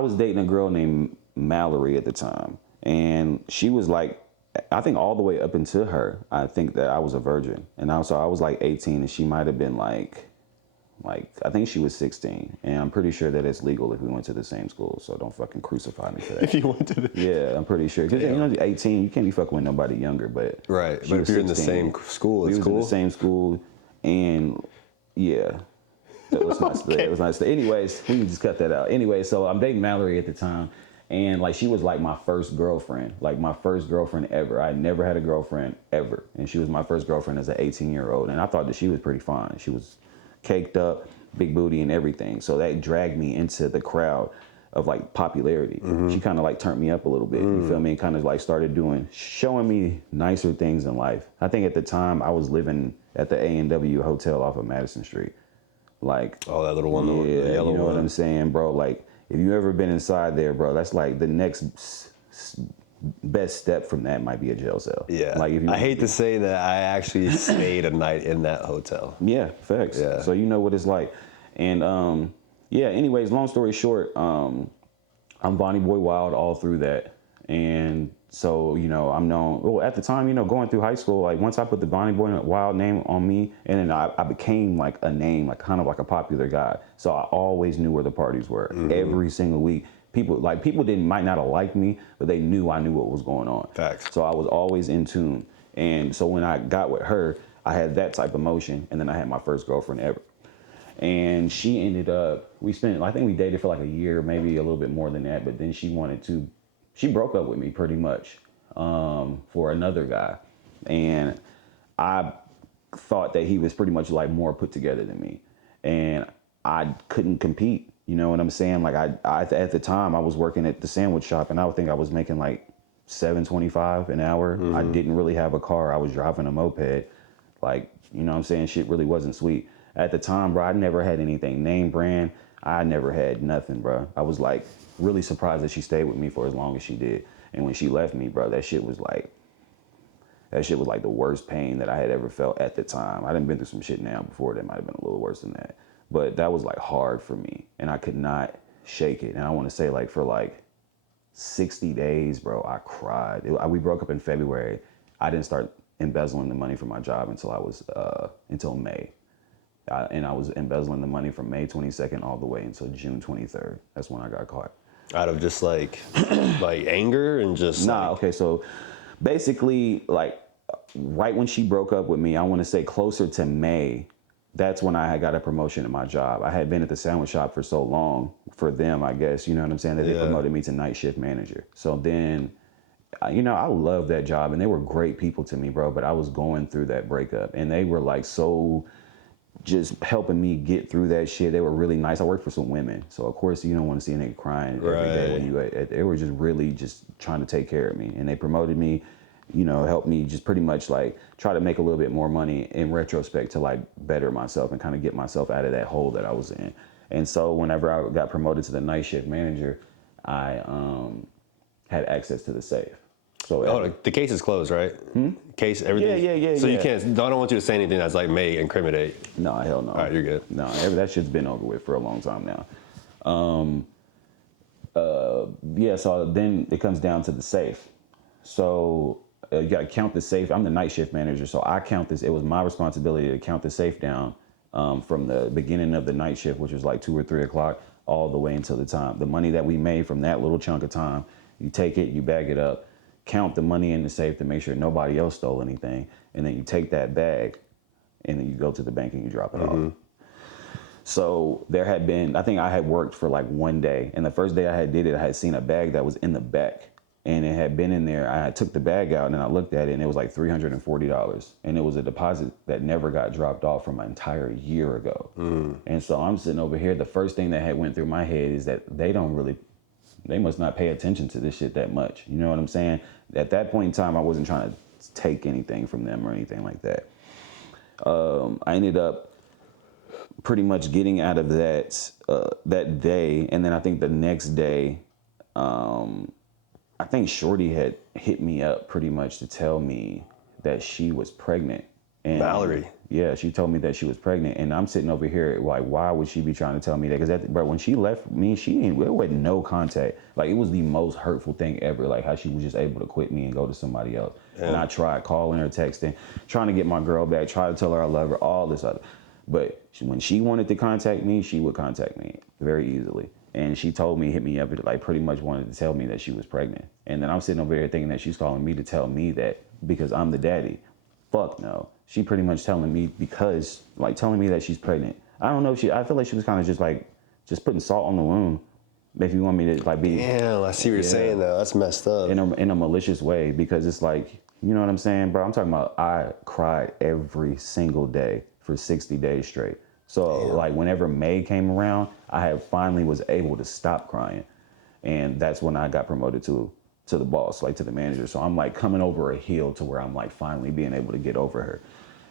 was dating a girl named Mallory at the time, and she was like, I think all the way up until her, I think that I was a virgin, and also I was like 18, and she might have been like I think she was 16, and I'm pretty sure that it's legal if we went to the same school, so don't fucking crucify me for that. If you went to yeah, I'm pretty sure, because 18, you can't be fucking with nobody younger, but right. But if you're in the same school, it's cool. In the same school, and yeah. Let's not stay. Anyways, we can just cut that out. Anyway, so I'm dating Mallory at the time, and like she was like my first girlfriend ever. I never had a girlfriend ever, and she was my first girlfriend as an 18-year-old, and I thought that she was pretty fine. She was caked up, big booty and everything. So that dragged me into the crowd of like popularity. She kind of like turned me up a little bit. You feel me? Kind of like started showing me nicer things in life. I think at the time I was living at the A&W Hotel off of Madison Street. Like, oh, that little one, yeah, the yellow you know one. what I'm saying, bro? Like, if you ever been inside there, bro, that's like the next best step from that might be a jail cell. Yeah. Like, if you I hate to say that I actually stayed a night in that hotel. Yeah, facts. Yeah. So you know what it's like. And yeah, anyways, long story short, I'm Vonnie Boy Wild all through that. And so, you know, I'm known, well, at the time, you know, going through high school, like once I put the Vonnie Boy Wild name on me, and then I became like a name, like kind of like a popular guy. So I always knew where the parties were every single week. People might not have liked me, but they knew I knew what was going on. Facts. So I was always in tune. And so when I got with her, I had that type of motion, and then I had my first girlfriend ever. And she ended up, I think we dated for like a year, maybe a little bit more than that, but then she broke up with me pretty much for another guy. And I thought that he was pretty much like more put together than me. And I couldn't compete, you know what I'm saying? Like I at the time I was working at the sandwich shop, and I would think I was making like $7.25 an hour. I didn't really have a car. I was driving a moped. Like, you know what I'm saying? Shit really wasn't sweet. At the time, bro, I never had anything name brand. I never had nothing, bro. I was like really surprised that she stayed with me for as long as she did. And when she left me, bro, that shit was like the worst pain that I had ever felt at the time. I done been through some shit now before that might have been a little worse than that. But that was like hard for me, and I could not shake it. And I want to say like for like 60 days, bro, I cried. We broke up in February. I didn't start embezzling the money from my job until May. And I was embezzling the money from May 22nd all the way until June 23rd. That's when I got caught. Out of just like anger and just Okay, so basically like right when she broke up with me, I want to say closer to May, that's when I had got a promotion at my job. I had been at the sandwich shop for so long for them, I guess, you know what I'm saying, that they promoted me to night shift manager. So then, you know, I love that job, and they were great people to me, bro, but I was going through that breakup, and they were like so just helping me get through that shit. They were really nice. I worked for some women, so of course you don't want to see a nigga crying every day when you. They were just really just trying to take care of me, and they promoted me, you know, helped me just pretty much like try to make a little bit more money in retrospect to like better myself and kind of get myself out of that hole that I was in. And so whenever I got promoted to the night shift manager, I had access to the safe. So the case is closed, right? Case, everything. Yeah. So you can't. I don't want you to say anything that's like may incriminate. No, hell no. All right, you're good. No, that shit's been over with for a long time now. Yeah. So then it comes down to the safe. So you got to count the safe. I'm the night shift manager, so I count this. It was my responsibility to count the safe down from the beginning of the night shift, which was like 2 or 3 o'clock, all the way until the money that we made from that little chunk of time. You take it, you bag it up, count the money in the safe to make sure nobody else stole anything, and then you take that bag, and then you go to the bank and you drop it off. So there had been, I think I had worked for like one day, and the first day I had did it, I had seen a bag that was in the back, and it had been in there. I took the bag out and I looked at it, and it was like $340, and it was a deposit that never got dropped off from an entire year ago. And so I'm sitting over here. The first thing that had went through my head is that they must not pay attention to this shit that much. You know what I'm saying? At that point in time, I wasn't trying to take anything from them or anything like that. I ended up pretty much getting out of that day, and then I think the next day, I think Shorty had hit me up pretty much to tell me that she was pregnant. And Valerie. Yeah, she told me that she was pregnant, and I'm sitting over here like, why would she be trying to tell me that? Because bro, when she left me, there was no contact. Like, it was the most hurtful thing ever. Like how she was just able to quit me and go to somebody else. Yeah. And I tried calling her, texting, trying to get my girl back, try to tell her I love her, all this other. But when she wanted to contact me, she would contact me very easily. And she told me, hit me up, like pretty much wanted to tell me that she was pregnant. And then I'm sitting over there thinking that she's calling me to tell me that because I'm the daddy. Fuck no. She pretty much telling me telling me that she's pregnant. I don't know if I feel like she was kind of just putting salt on the wound. If you want me to like be. Damn, I see what you're saying though. That's messed up. In a malicious way, because it's like, you know what I'm saying, bro? I'm talking about I cried every single day for 60 days straight. So like whenever May came around, I had finally was able to stop crying. And that's when I got promoted to the boss, like to the manager. So I'm like coming over a hill to where I'm like finally being able to get over her.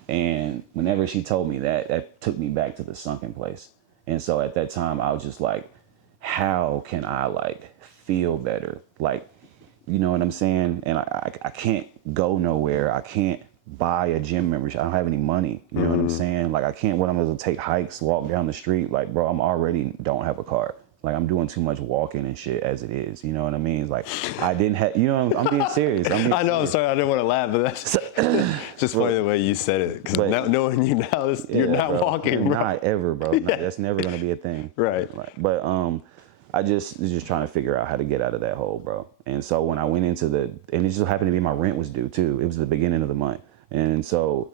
And whenever she told me that, that took me back to the sunken place. And so at that time I was just like, how can I like feel better? Like, you know what I'm saying? And I can't go nowhere. I can't buy a gym membership. I don't have any money. You know what I'm saying? Like I can't, what I'm going to take hikes, walk down the street. Like, bro, I'm already don't have a car. Like I'm doing too much walking and shit as it is. You know what I mean? It's like I didn't have, you know, I'm being serious. I know, I'm sorry, I didn't want to laugh, but that's just funny the way you said it. Because knowing you now, you're not bro, walking, bro. Not ever, bro. No, that's never going to be a thing. Right. Like, but I was just trying to figure out how to get out of that hole, bro. And so when I went into and it just happened to be my rent was due too. It was the beginning of the month. And so,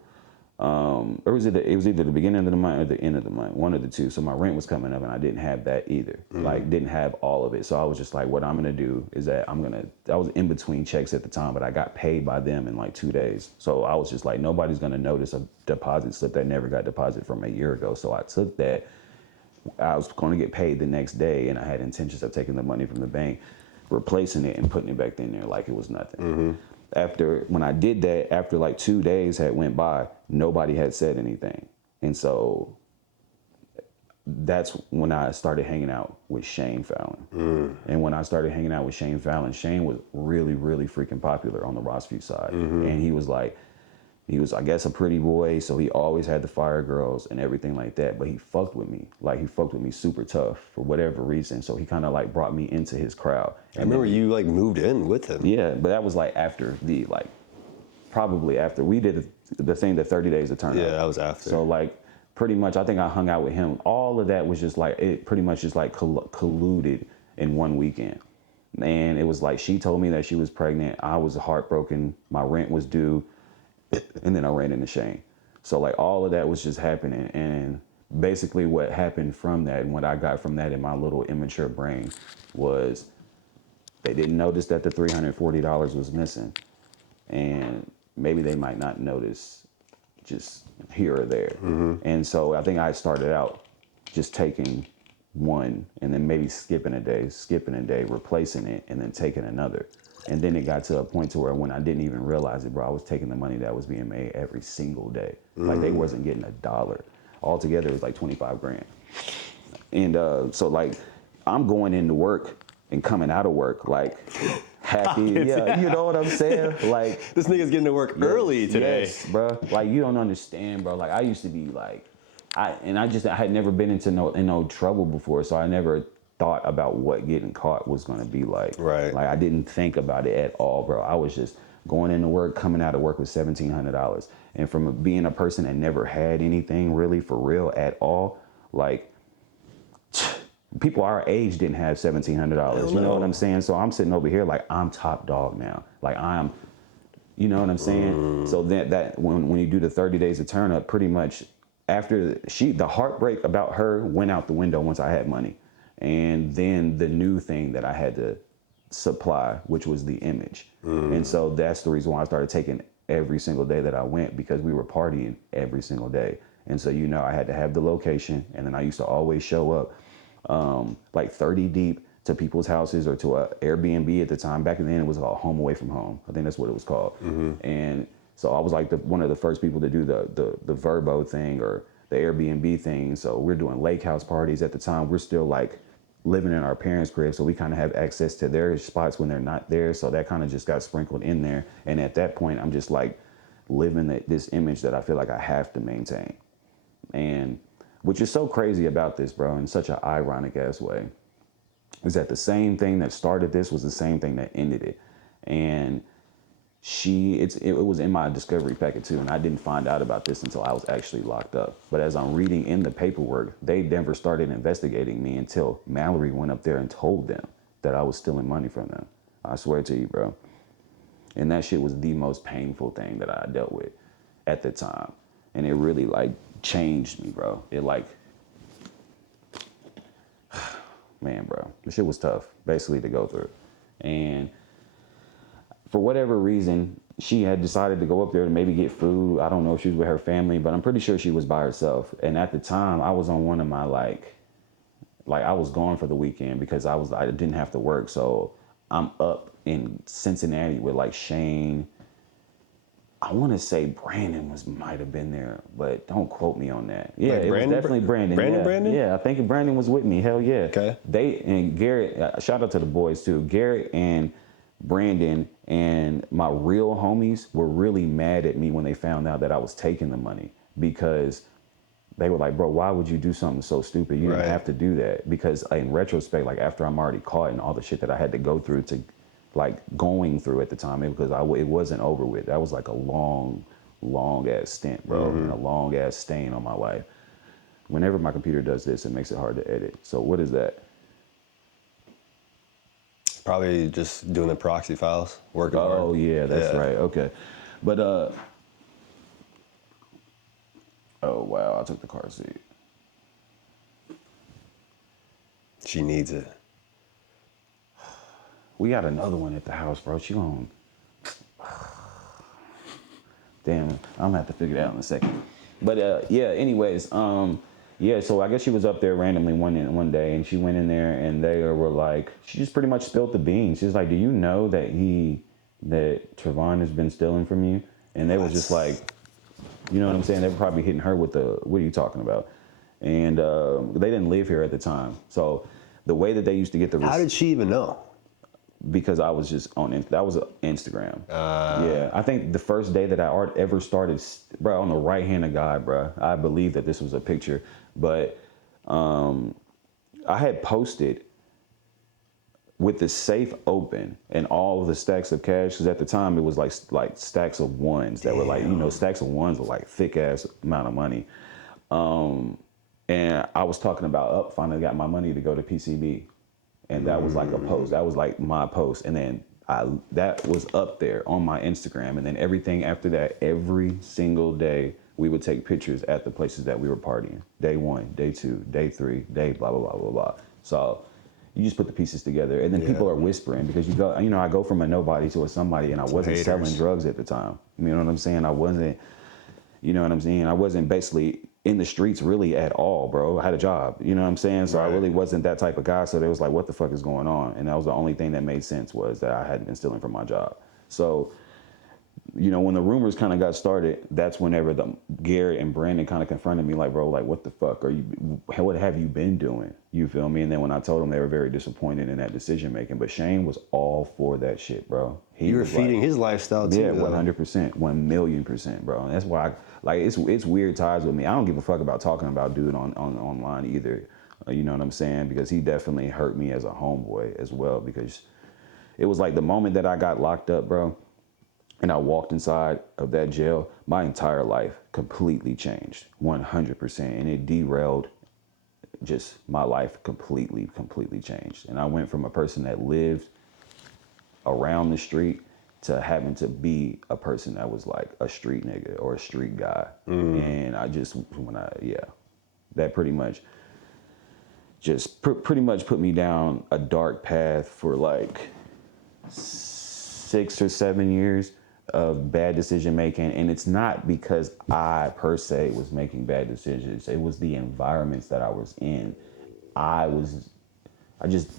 or it was either the beginning of the month or the end of the month, one of the two. So my rent was coming up and I didn't have that either. Like didn't have all of it. So I was just like, what I'm going to do is that I was in between checks at the time, but I got paid by them in like 2 days. So I was just like, nobody's going to notice a deposit slip that never got deposited from a year ago. So I took that. I was going to get paid the next day, and I had intentions of taking the money from the bank, replacing it, and putting it back in there like it was nothing. When I did that, after like 2 days had went by, nobody had said anything. And so that's when I started hanging out with Shane Fallon. And when I started hanging out with Shane Fallon, Shane was really, really freaking popular on the Rossview side. And he was, I guess, a pretty boy, so he always had the fire girls and everything like that. But he fucked with me. Like, he fucked with me super tough for whatever reason. So he kind of, like, brought me into his crowd. I remember you, like, moved in with him. Yeah, but that was, like, probably after. We did the thing, the 30 days of turn up. Yeah, that was after. So, like, pretty much, I think I hung out with him. All of that was just, like, it pretty much just, like, colluded in one weekend. And it was like, she told me that she was pregnant. I was heartbroken. My rent was due. And then I ran into Shane. So like all of that was just happening. And basically what happened from that and what I got from that in my little immature brain was they didn't notice that the $340 was missing. And maybe they might not notice just here or there. And so I think I started out just taking one and then maybe skipping a day, replacing it, and then taking another. And then it got to a point to where when I didn't even realize it, bro, I was taking the money that was being made every single day. Like they wasn't getting $1. Altogether, it was like 25 grand. And so like I'm going into work and coming out of work like happy. Yeah, you know what I'm saying? Like this nigga's getting to work early today. Yes, bro. Like you don't understand, bro. Like I used to be like, I had never been into no trouble before, so I never thought about what getting caught was going to be like. Right. Like I didn't think about it at all, bro. I was just going into work, coming out of work with $1,700. And from being a person that never had anything really for real at all, like people our age didn't have $1,700. You know what I'm saying? So I'm sitting over here like I'm top dog now. Like I'm, you know what I'm saying? So that when you do the 30 days of turn up, pretty much after the heartbreak about her went out the window once I had money. And then the new thing that I had to supply, which was the image. And so that's the reason why I started taking every single day that I went, because we were partying every single day. And so, you know, I had to have the location, and then I used to always show up like 30 deep to people's houses or to a Airbnb at the time. Back then it was called Home Away from Home. I think that's what it was called. And so I was like one of the first people to do the Verbo thing or the Airbnb thing. So we're doing lake house parties at the time. We're still like living in our parents' crib, so we kind of have access to their spots when they're not there. So that kind of just got sprinkled in there. And at that point, I'm just like living this image that I feel like I have to maintain. And which is so crazy about this, bro, in such an ironic ass way, is that the same thing that started this was the same thing that ended it. And it was in my discovery packet too, and I didn't find out about this until I was actually locked up. But as I'm reading in the paperwork, they never started investigating me until Mallory went up there and told them that I was stealing money from them. I swear to you, bro. And that shit was the most painful thing that I dealt with at the time. And it really like changed me, bro. It like, man, bro, the shit was tough basically to go through. And for whatever reason, she had decided to go up there to maybe get food. I don't know if she was with her family, but I'm pretty sure she was by herself. And at the time, I was on one of my like I was gone for the weekend because I didn't have to work. So I'm up in Cincinnati with like Shane. I want to say Brandon might have been there, but don't quote me on that. Yeah, like it was definitely Brandon. Brandon? Yeah, I think Brandon was with me. Hell yeah. Okay. And Garrett, shout out to the boys too. Garrett and Brandon and my real homies were really mad at me when they found out that I was taking the money, because they were like, bro, why would you do something so stupid? You didn't have to do that. Because in retrospect, like after I'm already caught and all the shit that I had to go through going through at the time, because it wasn't over with. That was like a long ass stint, bro, and a long ass stain on my life. Whenever my computer does this, it makes it hard to edit. So what is that? Probably just doing the proxy files, working hard. Oh yeah, that's right. Okay, but oh wow, I took the car seat. She needs it. We got another one at the house, bro. She gon' damn, I'm gonna have to figure it out in a second. But yeah, anyways, yeah, so I guess she was up there randomly one day, and she went in there, and they were like, she just pretty much spilled the beans. She was like, do you know that Trevon has been stealing from you? And they were just like, you know what I'm saying? They were probably hitting her with what are you talking about? And they didn't live here at the time. So the way that they used to get the... How did she even know? Because I was just that was Instagram. Yeah, I think the first day that I ever started, bro, on the right hand of God, bro, I believe that this was a picture, but I had posted with the safe open and all of the stacks of cash, because at the time it was like stacks of ones that were like, you know, stacks of ones were like thick ass amount of money. And I was talking about, finally got my money to go to PCB. And that was like a post. That was like my post. And then that was up there on my Instagram. And then everything after that, every single day, we would take pictures at the places that we were partying. Day 1, day 2, day 3, day blah, blah, blah, blah, blah. So you just put the pieces together. And then people are whispering, because I go from a nobody to a somebody, and I wasn't selling drugs at the time. You know what I'm saying? I wasn't, you know what I'm saying? I wasn't basically in the streets really at all, bro. I had a job, you know what I'm saying? So I really wasn't that type of guy. So they was like, what the fuck is going on? And that was the only thing that made sense, was that I hadn't been stealing from my job. So, you know, when the rumors kind of got started, that's whenever Garrett and Brandon kind of confronted me, like, bro, like, what the fuck what have you been doing? You feel me? And then when I told them, they were very disappointed in that decision making. But Shane was all for that shit, bro. You were feeding his lifestyle too. Yeah, 100%, 1,000,000%, bro. And that's why it's weird ties with me. I don't give a fuck about talking about dude on online either. You know what I'm saying? Because he definitely hurt me as a homeboy as well. Because it was like the moment that I got locked up, bro, and I walked inside of that jail, my entire life completely changed, 100%. And it derailed just my life completely changed. And I went from a person that lived around the street to having to be a person that was like a street nigga or a street guy. And I just, that pretty much put me down a dark path for like 6 or 7 years of bad decision making. And it's not because I per se was making bad decisions. It was the environments that I was in. I just,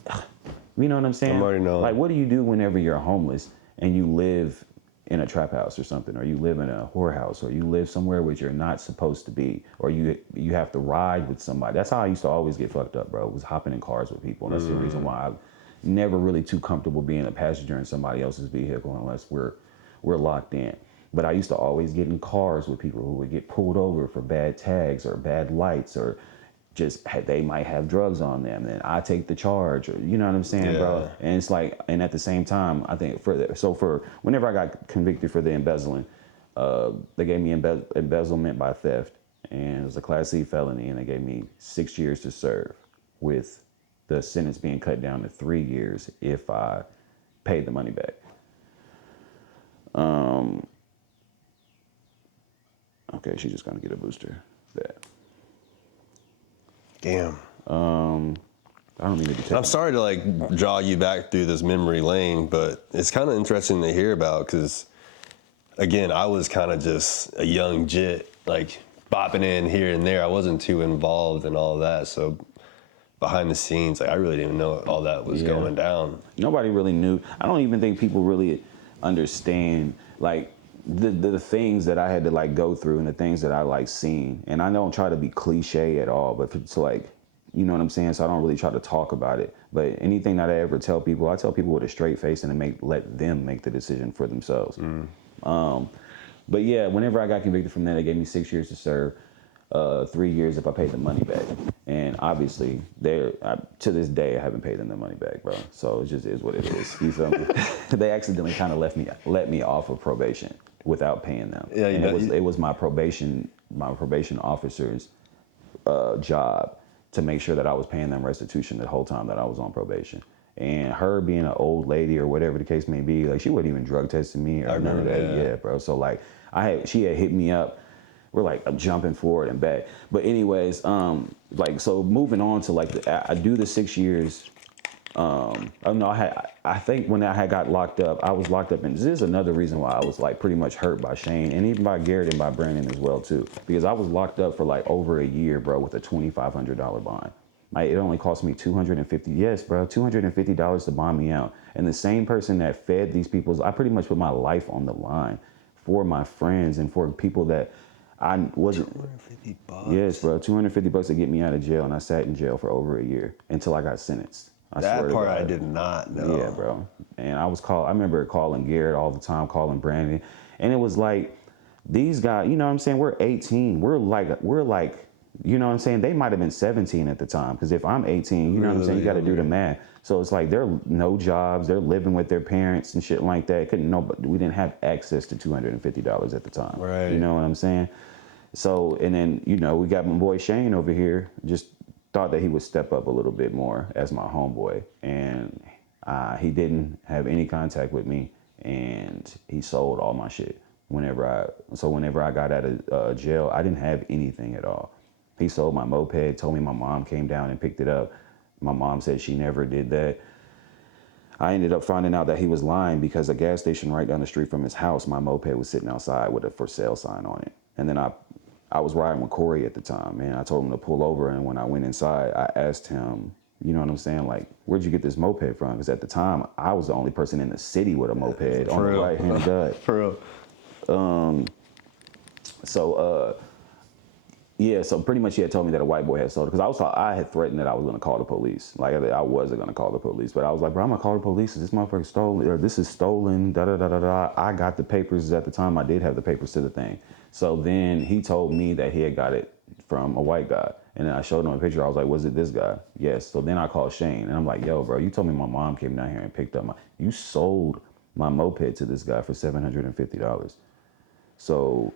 you know what I'm saying? I already know. Like, what do you do whenever you're homeless and you live in a trap house or something, or you live in a whorehouse, or you live somewhere where you're not supposed to be, or you have to ride with somebody? That's how I used to always get fucked up, bro. Was hopping in cars with people. And that's the reason why I'm never really too comfortable being a passenger in somebody else's vehicle unless we're locked in. But I used to always get in cars with people who would get pulled over for bad tags or bad lights, or just they might have drugs on them, and I take the charge, or you know what I'm saying, bro? And it's like, and at the same time, I think for whenever I got convicted for the embezzling, they gave me embezzlement by theft, and it was a Class C felony, and they gave me 6 years to serve, with the sentence being cut down to 3 years if I paid the money back. Okay, she's just gonna get a booster. That. Damn. I don't mean to be taking. I'm sorry to like draw you back through this memory lane, but it's kind of interesting to hear about, because again, I was kind of just a young jit, like bopping in here and there. I wasn't too involved in all that. So behind the scenes, like I really didn't know all that was going down. Nobody really knew. I don't even think people really understand like the things that I had to like go through and the things that I like seen. And I don't try to be cliche at all, but it's like, you know what I'm saying? So I don't really try to talk about it. But anything that I ever tell people, I tell people with a straight face and let them make the decision for themselves. But yeah, whenever I got convicted from that, they gave me 6 years to serve. 3 years if I paid the money back. And obviously, to this day, I haven't paid them the money back, bro. So it just is what it is. You feel me? They accidentally kind of let me off of probation without paying them. Yeah, it was my probation officer's job to make sure that I was paying them restitution the whole time that I was on probation. And her being an old lady or whatever the case may be, like she wasn't even drug testing me or none of that. Yeah, bro. So like she had hit me up. We're like I'm jumping forward and back. But anyways, like so moving on to like I do the 6 years. I think when I had got locked up, I was locked up, and this is another reason why I was like pretty much hurt by Shane and even by Garrett and by Brandon as well too, because I was locked up for like over a year, bro, with a $2,500 bond. Like it only cost me $250 to bond me out, and the same person that fed these people, I pretty much put my life on the line for my friends and for people that I wasn't. $250. Yes, bro, $250 to get me out of jail, and I sat in jail for over a year until I got sentenced. That part I did not know. Yeah, bro. And I remember calling Garrett all the time, calling Brandon, and it was like these guys. You know what I'm saying? We're 18. We're like, you know what I'm saying? They might have been 17 at the time, because if I'm 18, you know what I'm saying? You got to do the math. So it's like they're no jobs. They're living with their parents and shit like that. We didn't have access to $250 at the time. Right. You know what I'm saying? So, and then, you know, we got my boy Shane over here, just thought that he would step up a little bit more as my homeboy. And he didn't have any contact with me, and he sold all my shit. Whenever I got out of jail, I didn't have anything at all. He sold my moped, told me my mom came down and picked it up. My mom said she never did that. I ended up finding out that he was lying, because a gas station right down the street from his house, my moped was sitting outside with a for sale sign on it. And then I was riding with Corey at the time, man. I told him to pull over, and when I went inside, I asked him, you know what I'm saying, like, where'd you get this moped from? Because at the time, I was the only person in the city with a moped on the right-hand side. For real. So pretty much he had told me that a white boy had sold it, because I had threatened that I was going to call the police. Like, I wasn't going to call the police, but I was like, bro, I'm going to call the police. This motherfucker stolen, or this is stolen, da-da-da-da-da. I got the papers at the time. I did have the papers to the thing. So then he told me that he had got it from a white guy. And then I showed him a picture. I was like, was it this guy? Yes. So then I called Shane, and I'm like, yo, bro, you told me my mom came down here and picked up you sold my moped to this guy for $750. So,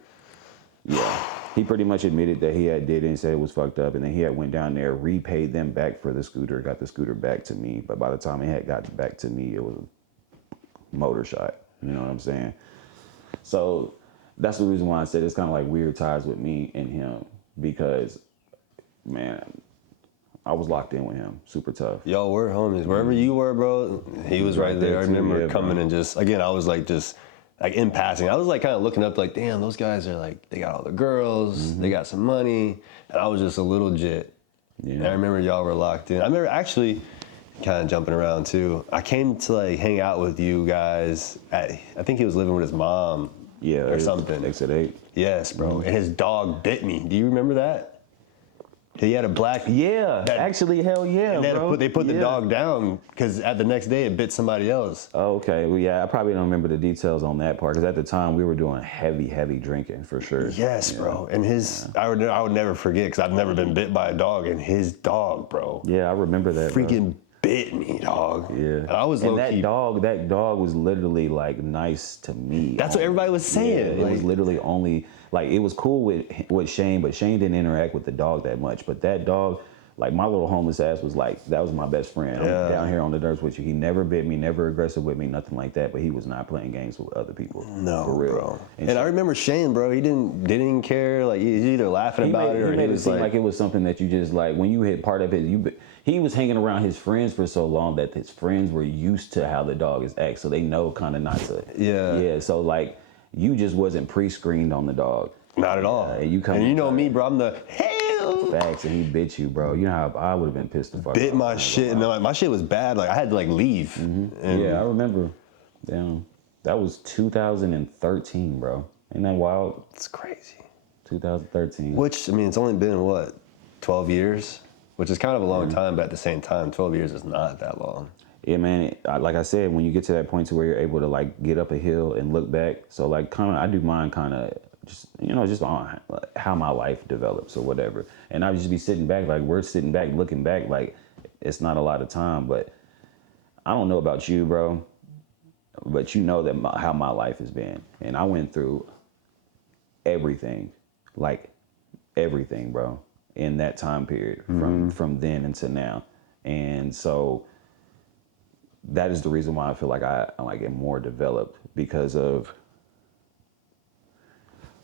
yeah. He pretty much admitted that he had did it and said it was fucked up, and then he had went down there, repaid them back for the scooter, got the scooter back to me. But by the time he had got back to me, it was a motor shot. You know what I'm saying? So that's the reason why I said it's kind of like weird ties with me and him, because, man, I was locked in with him, super tough. Yo, we're homies. Wherever you were, bro, he was right there. I remember coming and just, again, I was like in passing, I was like kind of looking up, like, damn, those guys are like, they got all the girls, they got some money, and I was just a little jit. Yeah. And I remember y'all were locked in. I remember actually kind of jumping around too. I came to like hang out with you guys I think he was living with his mom. Yeah, or something. Exit 8. Yes, bro. And his dog bit me. Do you remember that? He had a black. Yeah, actually, hell yeah, and then bro. They put the dog down because at the next day it bit somebody else. Oh, okay. Well, yeah, I probably don't remember the details on that part, because at the time we were doing heavy drinking for sure. Yes, bro. And I would never forget, because I've never been bit by a dog, and his dog, bro. Yeah, I remember that. Freaking bit me, dog. Yeah. And I was low-key. That dog was literally like nice to me. That's what everybody was saying. Yeah, it was literally only. Like, it was cool with Shane, but Shane didn't interact with the dog that much. But that dog, like, my little homeless ass was like, that was my best friend. I'm down here on the dirt with you. He never bit me, never aggressive with me, nothing like that. But he was not playing games with other people. No, for real. Bro. And I remember Shane, bro, he didn't care. Like, he was either laughing about it, or he made it seem like it was something that you just, like, when you hit part of it, he was hanging around his friends for so long that his friends were used to how the dog is act, so they know kind of not to. Yeah. Yeah, so, like, you just wasn't pre-screened on the dog. Not at all. And you know me, bro. I'm the hell. Facts, and he bit you, bro. You know how I would have been pissed the fuck. Bit my shit, and like, my shit was bad. Like I had to like leave. Mm-hmm. Yeah, I remember. Damn, that was 2013, bro. Ain't that wild? It's crazy. 2013. Which, I mean, it's only been, what, 12 years? Which is kind of a long time, but at the same time, 12 years is not that long. Yeah, man. Like I said, when you get to that point to where you're able to, like, get up a hill and look back. So, like, kind of, I do mine kind of just, you know, just on how my life develops or whatever. And I would just be sitting back, like, we're sitting back, looking back, like, it's not a lot of time. But I don't know about you, bro. But you know that how my life has been. And I went through everything, like everything, bro, in that time period from then until now. And so that is the reason why I feel like I like am more developed because of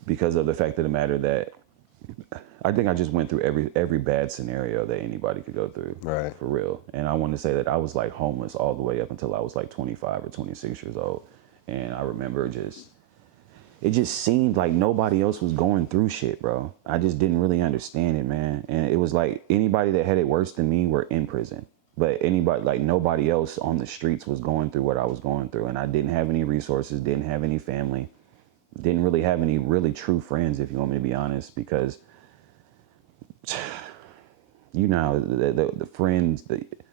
the fact of the matter that I think I just went through every bad scenario that anybody could go through. Right. For real. And I want to say that I was like homeless all the way up until I was like 25 or 26 years old. And I remember it just seemed like nobody else was going through shit, bro. I just didn't really understand it, man. And it was like anybody that had it worse than me were in prison. But anybody, like nobody else on the streets was going through what I was going through. And I didn't have any resources, didn't have any family, didn't really have any really true friends, if you want me to be honest, because you know, the friends,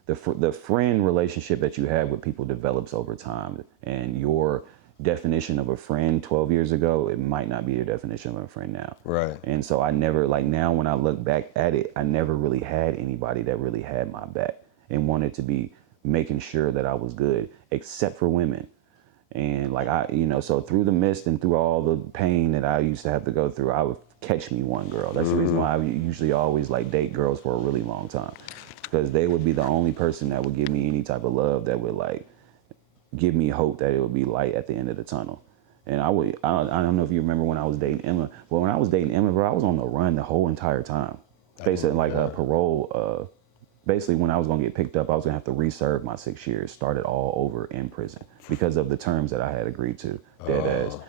the friend relationship that you have with people develops over time. And your definition of a friend 12 years ago, it might not be your definition of a friend now. Right. And so I never, like now when I look back at it, I never really had anybody that really had my back and wanted to be making sure that I was good, except for women. And like so through the mist and through all the pain that I used to have to go through, I would catch me one girl. That's the reason why I usually always like date girls for a really long time, because they would be the only person that would give me any type of love that would like give me hope that it would be light at the end of the tunnel. And I don't know if you remember when I was dating Emma, but when I was dating Emma, bro, I was on the run the whole entire time. Basically like a parole, basically when I was gonna get picked up, I was gonna have to reserve my 6 years, start it all over in prison because of the terms that I had agreed to. Deadass.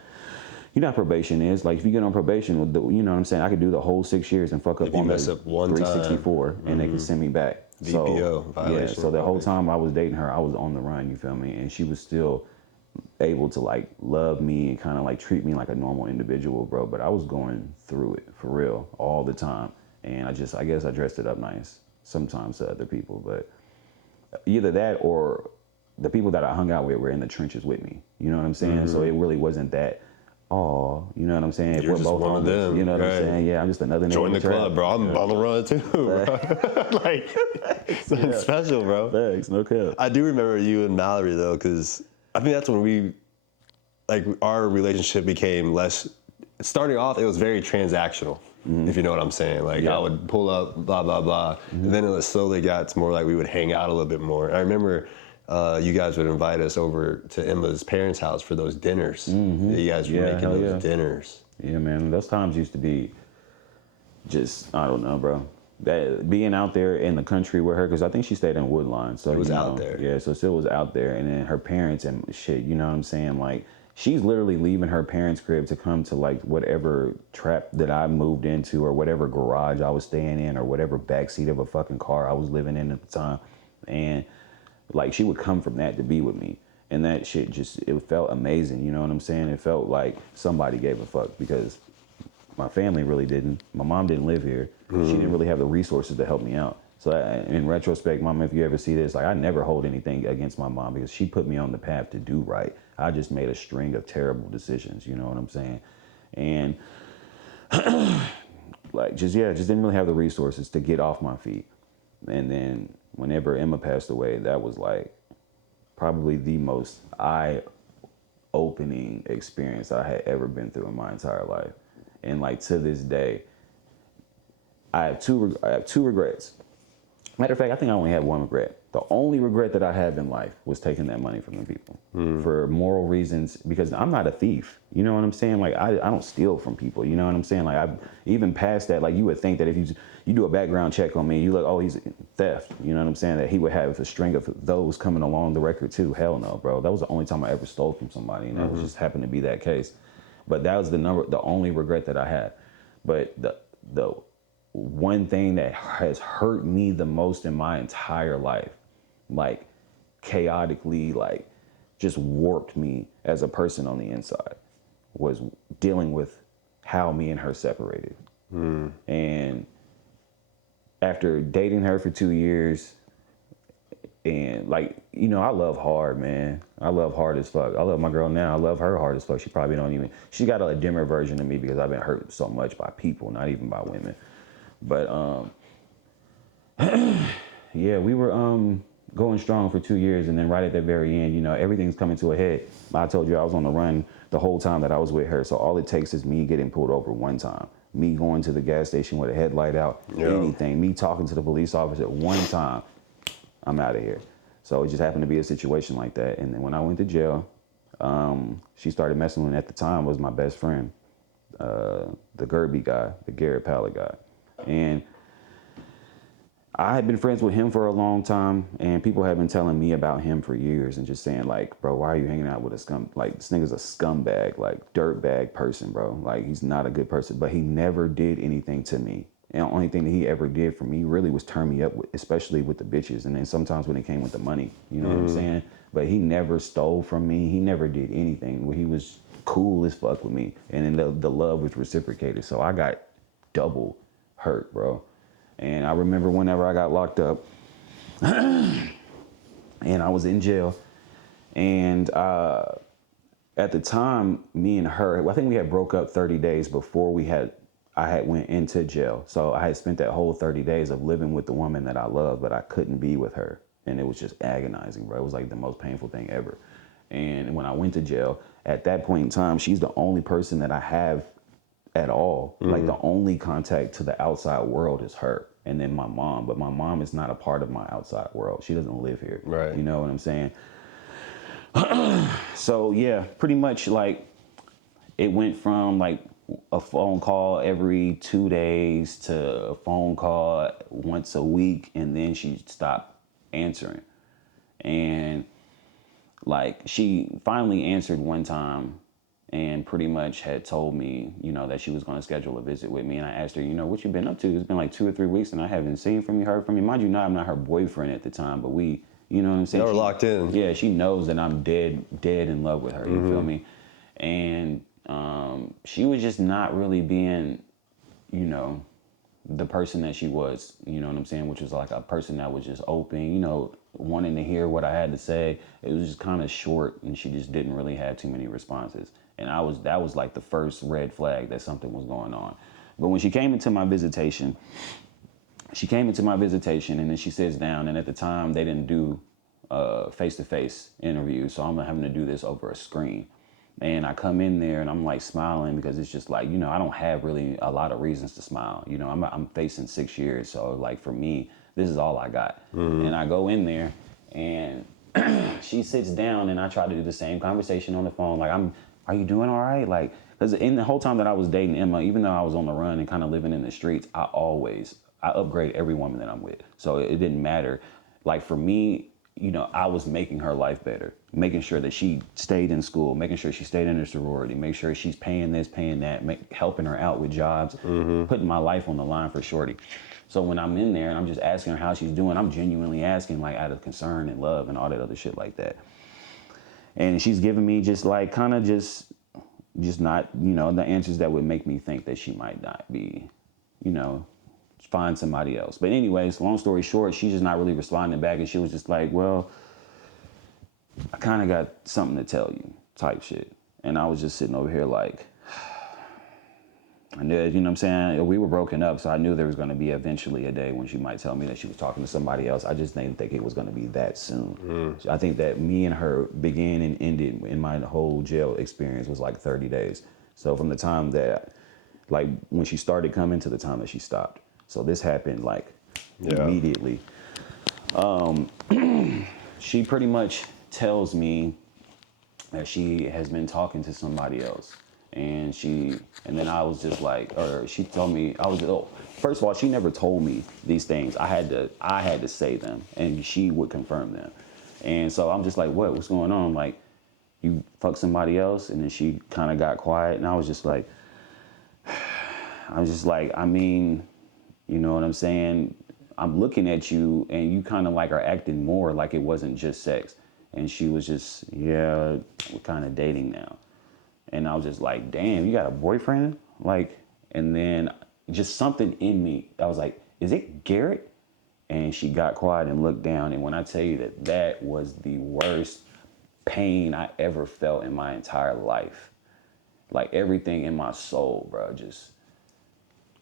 You know how probation is. Like if you get on probation, you know what I'm saying? I could do the whole 6 years and fuck up on the 364 and they can send me back. VPO violation. Yeah, so the whole time I was dating her, I was on the run, you feel me? And she was still able to like love me and kind of like treat me like a normal individual, bro. But I was going through it for real all the time. And I guess I dressed it up nice sometimes to other people, but either that or the people that I hung out with were in the trenches with me. You know what I'm saying? So it really wasn't that, you know what I'm saying? You're we're just both one of them. You know what I'm saying? Yeah, I'm just another nigga. Join the club, bro. I'm on the run too, bro. Like, something special, bro. Thanks, no cap. I do remember you and Mallory though, because I think that's when our relationship became less. Starting off, it was very transactional, if you know what I'm saying. Like I would pull up, blah blah blah, and then it slowly got to more like we would hang out a little bit more. I remember you guys would invite us over to Emma's parents' house for those dinners. You guys were making those dinners. Yeah, man. Those times used to be just, I don't know, bro. Being out there in the country with her, because I think she stayed in Woodline. So it was out there. Yeah, so still was out there. And then her parents and shit, you know what I'm saying? Like, she's literally leaving her parents' crib to come to like whatever trap that I moved into or whatever garage I was staying in or whatever backseat of a fucking car I was living in at the time. And like she would come from that to be with me. And that shit it felt amazing. You know what I'm saying? It felt like somebody gave a fuck because my family really didn't. My mom didn't live here. She didn't really have the resources to help me out. So in retrospect, Mom, if you ever see this, like I never hold anything against my mom because she put me on the path to do right. I just made a string of terrible decisions. You know what I'm saying? And like just didn't really have the resources to get off my feet. And then whenever Emma passed away, that was like probably the most eye-opening experience I had ever been through in my entire life. And like to this day, I have two regrets. Matter of fact, I think I only have one regret. The only regret that I have in life was taking that money from the people for moral reasons, because I'm not a thief. You know what I'm saying? Like I don't steal from people. You know what I'm saying? Like I even past that, like you would think that if you do a background check on me, you look, oh, he's theft. You know what I'm saying? That he would have a string of those coming along the record too. Hell no, bro. That was the only time I ever stole from somebody, and that just happened to be that case. But that was the only regret that I had. But the one thing that has hurt me the most in my entire life, like chaotically, like just warped me as a person on the inside, was dealing with how me and her separated. And after dating her for 2 years, and like, you know, I love hard, man. I love hard as fuck. I love my girl now. I love her hard as fuck. She probably don't even, she got a dimmer version of me because I've been hurt so much by people, not even by women. But yeah, we were going strong for 2 years, and then right at the very end, you know, everything's coming to a head. I told you I was on the run the whole time that I was with her. So all it takes is me getting pulled over one time, me going to the gas station with a headlight out, anything, me talking to the police officer one time, I'm out of here. So it just happened to be a situation like that. And then when I went to jail, she started messing with, at the time, was my best friend, the Gerby guy, the Garrett Pallet guy. And I had been friends with him for a long time, and people had been telling me about him for years and just saying, like, bro, why are you hanging out with a scum? Like, this nigga's a scumbag, like, dirtbag person, bro. Like, he's not a good person. But he never did anything to me. And the only thing that he ever did for me really was turn me up, especially with the bitches. And then sometimes when it came with the money, you know what I'm saying? But he never stole from me. He never did anything. He was cool as fuck with me. And then the love was reciprocated. So I got double hurt, bro. And I remember whenever I got locked up and I was in jail, and at the time, me and her, I think we had broke up 30 days before I had went into jail. So I had spent that whole 30 days of living with the woman that I loved, but I couldn't be with her. And it was just agonizing, bro. It was like the most painful thing ever. And when I went to jail, at that point in time, she's the only person that I have at all. Like, the only contact to the outside world is her. And then my mom. But my mom is not a part of my outside world. She doesn't live here. Right. You know what I'm saying? So, yeah, pretty much, like, it went from, like, a phone call every 2 days to a phone call once a week, and then she stopped answering. And like, she finally answered one time and pretty much had told me, you know, that she was going to schedule a visit with me. And I asked her, you know, what you been up to? It's been like 2 or 3 weeks and I haven't seen from you, heard from you. Mind you, I'm not her boyfriend at the time, but we, you know what I'm saying? Y'all were locked in. Yeah, she knows that I'm dead in love with her. You feel me? And she was just not really being, you know, the person that she was, you know what I'm saying? Which was like a person that was just open, you know, wanting to hear what I had to say. It was just kind of short, and she just didn't really have too many responses. And that was like the first red flag that something was going on. But when she came into my visitation, and then she sits down, and at the time they didn't do face-to-face interviews, so I'm having to do this over a screen. And I come in there and I'm like smiling because it's just like, you know, I don't have really a lot of reasons to smile. You know, I'm facing 6 years. So like for me, this is all I got. And I go in there and she sits down and I try to do the same conversation on the phone. Like, are you doing all right? Like, because in the whole time that I was dating Emma, even though I was on the run and kind of living in the streets, I upgrade every woman that I'm with. So it didn't matter. Like for me, you know, I was making her life better, making sure that she stayed in school, making sure she stayed in her sorority, make sure she's paying this, paying that, helping her out with jobs, putting my life on the line for shorty. So when I'm in there and I'm just asking her how she's doing, I'm genuinely asking, like, out of concern and love and all that other shit like that. And she's giving me just like kind of just not, you know, the answers that would make me think that she might not be, you know, find somebody else. But anyways, long story short, she's just not really responding back. And she was just like, well, I kind of got something to tell you type shit. And I was just sitting over here like, I knew, you know what I'm saying? We were broken up, so I knew there was going to be eventually a day when she might tell me that she was talking to somebody else. I just didn't think it was going to be that soon. I think that me and her began and ended in my whole jail experience was like 30 days. So from the time that, like, when she started coming to the time that she stopped. So this happened like immediately. She pretty much tells me that she has been talking to somebody else. And then I was just like, or she told me, first of all, she never told me these things. I had to say them, and she would confirm them. And so I'm just like, what's going on? Like, you fuck somebody else, and then she kind of got quiet, and I was just like, I mean, you know what I'm saying? I'm looking at you, and you kind of like are acting more like it wasn't just sex. And she was just, yeah, we're kind of dating now. And I was just like, damn, you got a boyfriend? Like, and then just something in me, I was like, is it Garrett? And she got quiet and looked down. And when I tell you that that was the worst pain I ever felt in my entire life, like everything in my soul, bro, just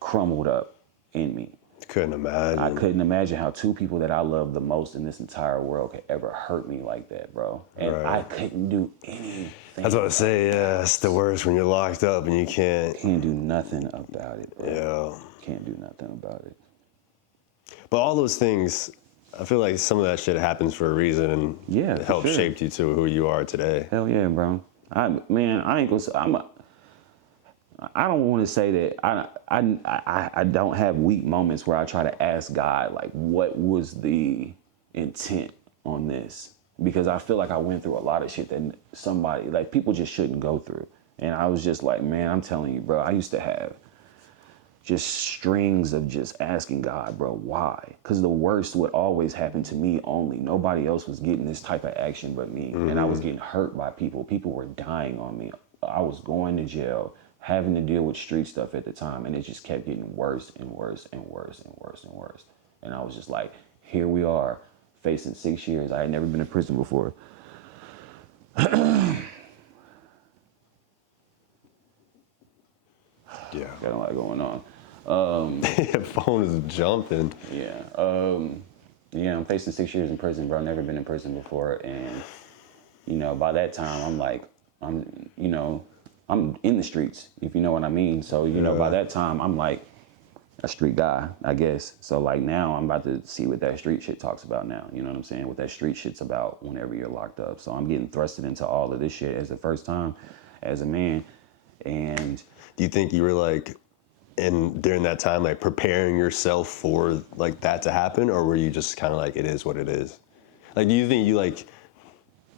crumbled up in me. Couldn't imagine. I couldn't imagine how two people that I love the most in this entire world could ever hurt me like that, bro. And I couldn't do anything. That's what I say, yeah. It's the worst when you're locked up and you can't do nothing about it, bro. Yeah. Can't do nothing about it. But all those things, I feel like some of that shit happens for a reason and it helped shape you to who you are today. Hell yeah, bro. I ain't gonna say, I don't want to say that I don't have weak moments where I try to ask God, like, what was the intent on this? Because I feel like I went through a lot of shit that somebody, like, people just shouldn't go through. And I was just like, man, I'm telling you, bro, I used to have just strings of just asking God, bro, why? Because the worst would always happen to me only. Nobody else was getting this type of action but me. Mm-hmm. And I was getting hurt by people. People were dying on me. I was going to jail, having to deal with street stuff at the time. And it just kept getting worse and worse and worse and worse and worse. And I was just like, here we are, facing 6 years. I had never been in prison before. Yeah. Got a lot going on. Phone is jumping. Yeah. I'm facing 6 years in prison, bro. I've never been in prison before. And, you know, by that time, I'm like, I'm in the streets, if you know what I mean. So, you know, by that time, I'm like a street guy, I guess. So, like, now I'm about to see what that street shit talks about now. You know what I'm saying? What that street shit's about whenever you're locked up. So I'm getting thrusted into all of this shit as the first time as a man. And do you think you were like, and during that time, like preparing yourself for like that to happen, or were you just kind of like, it is what it is? Like, do you think you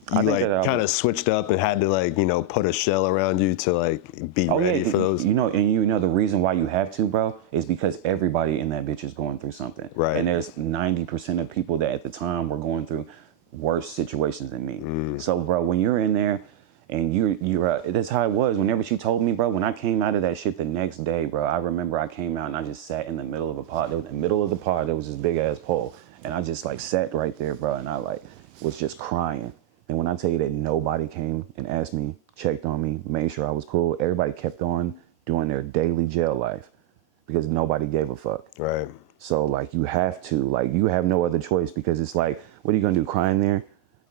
kind of switched up and had to like, you know, put a shell around you to like be ready for those? You know, the reason why you have to, bro, is because everybody in that bitch is going through something. Right. And there's 90% of people that at the time were going through worse situations than me. So, bro, when you're in there, and you're that's how it was. Whenever she told me, bro, when I came out of that shit the next day, bro, I remember I came out and I just sat in the middle of a pod. In the middle of the pod, there was this big ass pole. And I just like sat right there, bro, and I like was just crying. And when I tell you that nobody came and asked me, checked on me, made sure I was cool, everybody kept on doing their daily jail life because nobody gave a fuck. Right. So like you have no other choice because it's like, what are you gonna do, crying there?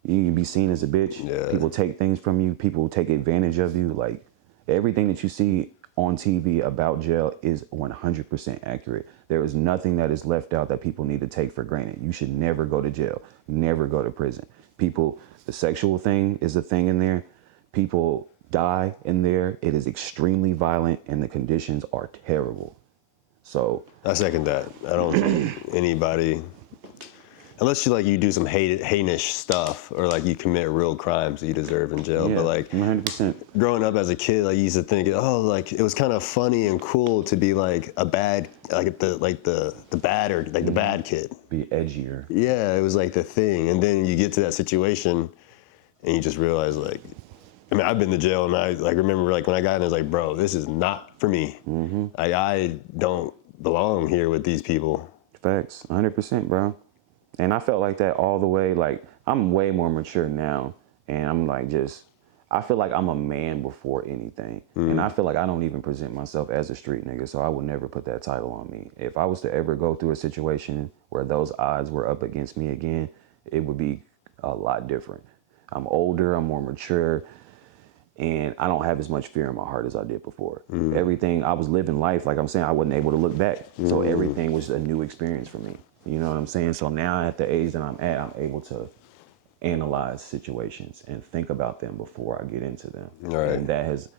You can be seen as a bitch. Yeah. People take things from you. People take advantage of you. Like everything that you see on TV about jail is 100% accurate. There is nothing that is left out that people need to take for granted. You should never go to jail. Never go to prison. People, the sexual thing is a thing in there. People die in there. It is extremely violent and the conditions are terrible. So I second that. I don't think anybody, unless you do some heinous stuff or like you commit real crimes that you deserve in jail. Yeah, but like 100%. Growing up as a kid, I used to think, like it was kind of funny and cool to be like a bad, like the bad kid. Be edgier. Yeah, it was like the thing. And then you get to that situation and you just realize like, I mean, I've been to jail and I like remember like when I got in, I was like, bro, this is not for me. Mm-hmm. I don't belong here with these people. Facts, 100%, bro. And I felt like that all the way. Like, I'm way more mature now. And I'm like I feel like I'm a man before anything. Mm. And I feel like I don't even present myself as a street nigga. So I would never put that title on me. If I was to ever go through a situation where those odds were up against me again, it would be a lot different. I'm older, I'm more mature. And I don't have as much fear in my heart as I did before. Mm. Everything, I was living life, like I'm saying, I wasn't able to look back. So everything was a new experience for me. You know what I'm saying? So now at the age that I'm at, I'm able to analyze situations and think about them before I get into them. Right. And that has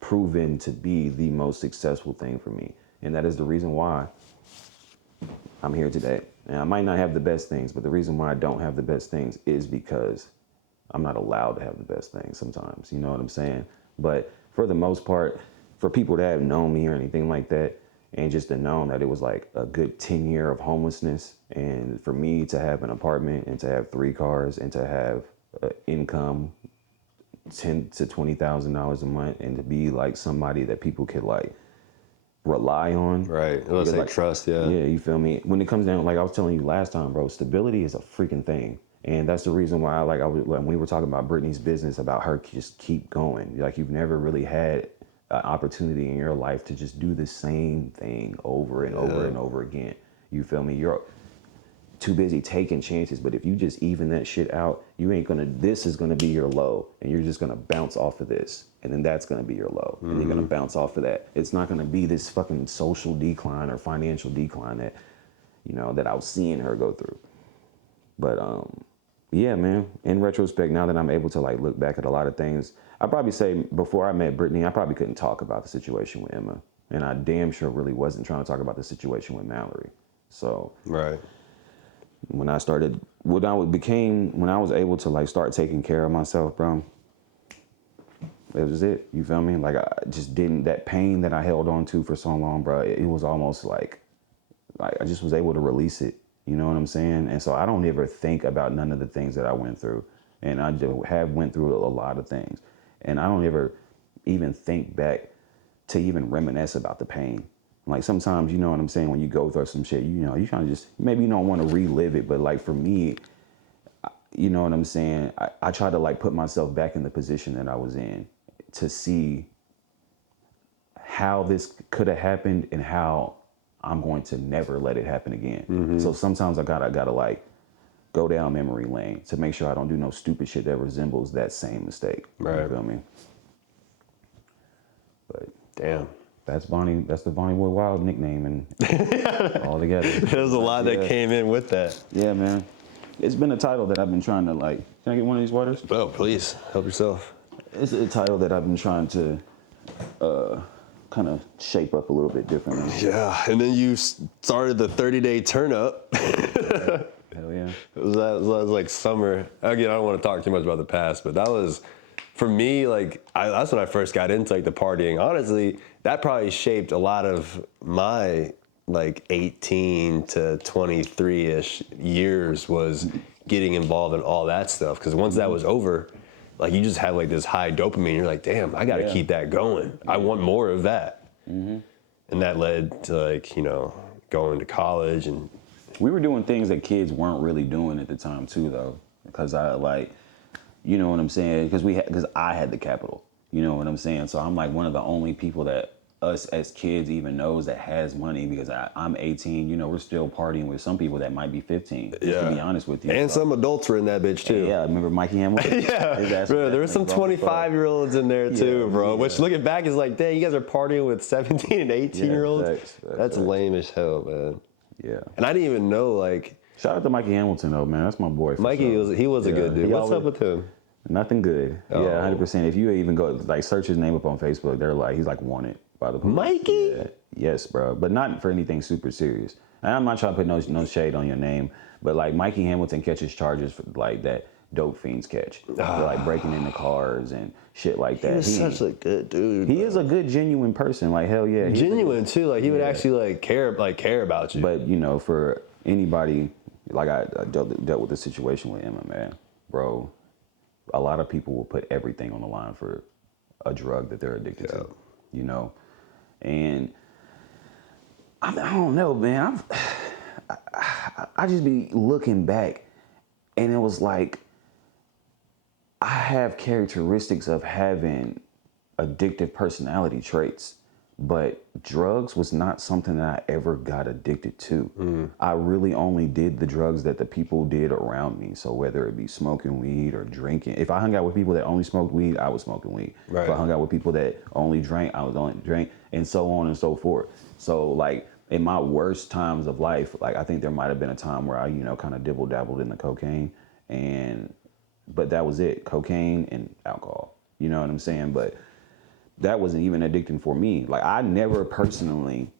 proven to be the most successful thing for me. And that is the reason why I'm here today. And I might not have the best things, but the reason why I don't have the best things is because I'm not allowed to have the best things sometimes, you know what I'm saying? But for the most part, for people that have known me or anything like that, and just to know that it was like a good 10 year of homelessness, and for me to have an apartment and to have 3 cars and to have income $10,000 to $20,000 a month, and to be like somebody that people could like rely on. Right. Let's say like, trust, yeah. Yeah, you feel me? When it comes down, like I was telling you last time, bro, stability is a freaking thing. And that's the reason why when we were talking about Brittany's business, about her just keep going. Like, you've never really had an opportunity in your life to just do the same thing over and over and over again. You feel me? You're too busy taking chances, but if you just even that shit out, this is gonna be your low, and you're just gonna bounce off of this, and then that's gonna be your low, and you're gonna bounce off of that. It's not gonna be this fucking social decline or financial decline that, you know, that I was seeing her go through. But yeah, man, in retrospect, now that I'm able to like look back at a lot of things, I'd probably say before I met Brittany, I probably couldn't talk about the situation with Emma, and I damn sure really wasn't trying to talk about the situation with Mallory. So right. When I was able to like start taking care of myself, bro, it was it. You feel me? Like, I just didn't, that pain that I held on to for so long, bro, it was almost like I just was able to release it. You know what I'm saying? And so I don't ever think about none of the things that I went through. And I have went through a lot of things. And I don't ever even think back to even reminisce about the pain. Like, sometimes, you know what I'm saying, when you go through some shit, you know, you kind of just, maybe you don't want to relive it, but like for me, you know what I'm saying, I try to like put myself back in the position that I was in to see how this could have happened and how I'm going to never let it happen again. So sometimes I gotta like go down memory lane to make sure I don't do no stupid shit that resembles that same mistake. Right. You feel me? But damn. That's Vonnie. That's the Vonnie Boy Wild nickname, and all together. There's a lot that came in with that. Yeah, man. It's been a title that I've been trying to like. Can I get one of these waters? Oh, please help yourself. It's a title that I've been trying to kind of shape up a little bit differently. Yeah, and then you started the 30-day turn up. Hell yeah. That was like summer. Again, I don't want to talk too much about the past, but that was, for me, like, that's when I first got into like the partying. Honestly, that probably shaped a lot of my like 18 to 23-ish years, was getting involved in all that stuff. Because once that was over, like, you just have like this high dopamine. You're like, damn, I got to keep that going. I want more of that. And that led to, like, you know, going to college. And we were doing things that kids weren't really doing at the time too, though. Because I like, you know what I'm saying? Because I had the capital. You know what I'm saying? So I'm like one of the only people that us as kids even knows that has money, because I'm 18. You know, we're still partying with some people that might be 15. Just to be honest with you. And so, some adults were in that bitch too. Yeah, remember Mikey Hamilton? Yeah, bro, there were some 25-year-olds in there too, bro. Which, looking back, is like, dang, you guys are partying with 17 and 18-year-olds. That's lame as hell, man. Yeah. And I didn't even know, like. Shout out to Mikey Hamilton, though, man. That's my boy. Mikey was a good dude. What's up with him? Nothing good. Oh. Yeah, 100%. If you even go like search his name up on Facebook, they're like, he's like wanted by the police. Mikey? Yeah. Yes, bro. But not for anything super serious. And I'm not trying to put no shade on your name, but like Mikey Hamilton catches charges for like that dope fiends catch. For like breaking into cars and shit like that. He's such a good dude. He is a good, genuine person. Like, hell yeah. Genuine too. Like, he would actually care about you. But, you know, for anybody, like I dealt with the situation with Emma, man, bro. A lot of people will put everything on the line for a drug that they're addicted to, you know? And I don't know, man. I just be looking back, and it was like, I have characteristics of having addictive personality traits, but drugs was not something that I ever got addicted to. I really only did the drugs that the people did around me. So whether it be smoking weed or drinking, if I hung out with people that only smoked weed, I was smoking weed. Right. If I hung out with people that only drank, I was only drink, and so on and so forth. So like in my worst times of life, like I think there might have been a time where I, you know, kind of dibble dabbled in the cocaine, but that was it, cocaine and alcohol. You know what I'm saying? But that wasn't even addicting for me. Like, I never personally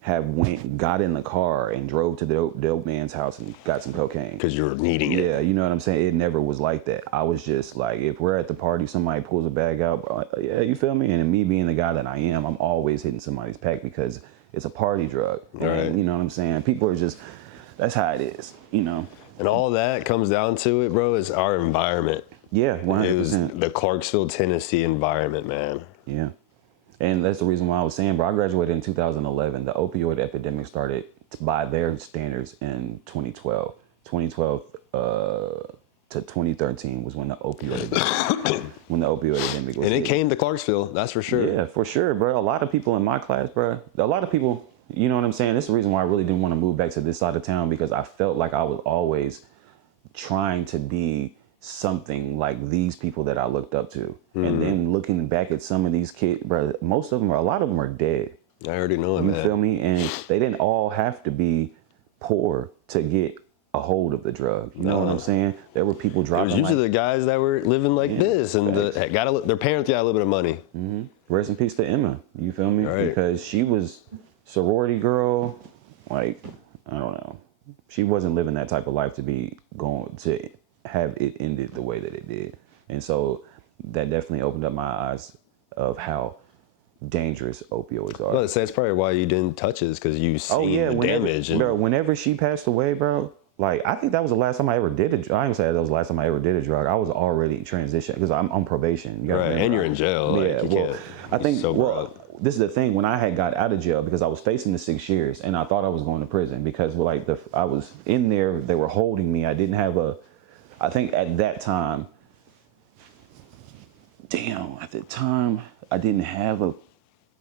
got in the car and drove to the dope man's house and got some cocaine. Because you were needing it. Yeah, you know what I'm saying? It never was like that. I was just like, if we're at the party, somebody pulls a bag out, yeah, you feel me? And me being the guy that I am, I'm always hitting somebody's pack because it's a party drug. Right. And, you know what I'm saying? People are just, that's how it is, you know? And all that comes down to it, bro, is our environment. Yeah, 100%. It was the Clarksville, Tennessee environment, man. Yeah. And that's the reason why I was saying, bro, I graduated in 2011. The opioid epidemic started, by their standards, in 2012. 2012 to 2013 was when the opioid epidemic was. And it came to Clarksville, that's for sure. Yeah, for sure, bro. A lot of people in my class, bro, a lot of people, you know what I'm saying? This is the reason why I really didn't want to move back to this side of town, because I felt like I was always trying to be something like these people that I looked up to. Mm-hmm. And then looking back at some of these kids, bro, a lot of them are dead. I already know it, man. You feel me? And they didn't all have to be poor to get a hold of the drug. You know what I'm saying? There were people driving. It was usually the guys that were living like this, and their parents got a little bit of money. Mm-hmm. Rest in peace to Emma. You feel me? Right. Because she was sorority girl. Like, I don't know. She wasn't living that type of life to be going to have it ended the way that it did. And so that definitely opened up my eyes of how dangerous opioids are. Well, that's probably why you didn't touch it, because you seen the damage. Bro, whenever she passed away, bro, like, I think that was the last time I ever did it. I didn't say that was the last time I ever did a drug. I was already transitioned because I'm on probation. Right, and you're in jail. Yeah, like, well, I think, this is the thing. When I had got out of jail, because I was facing the 6 years, and I thought I was going to prison because, like, I was in there. They were holding me. I didn't have I think at that time, I didn't have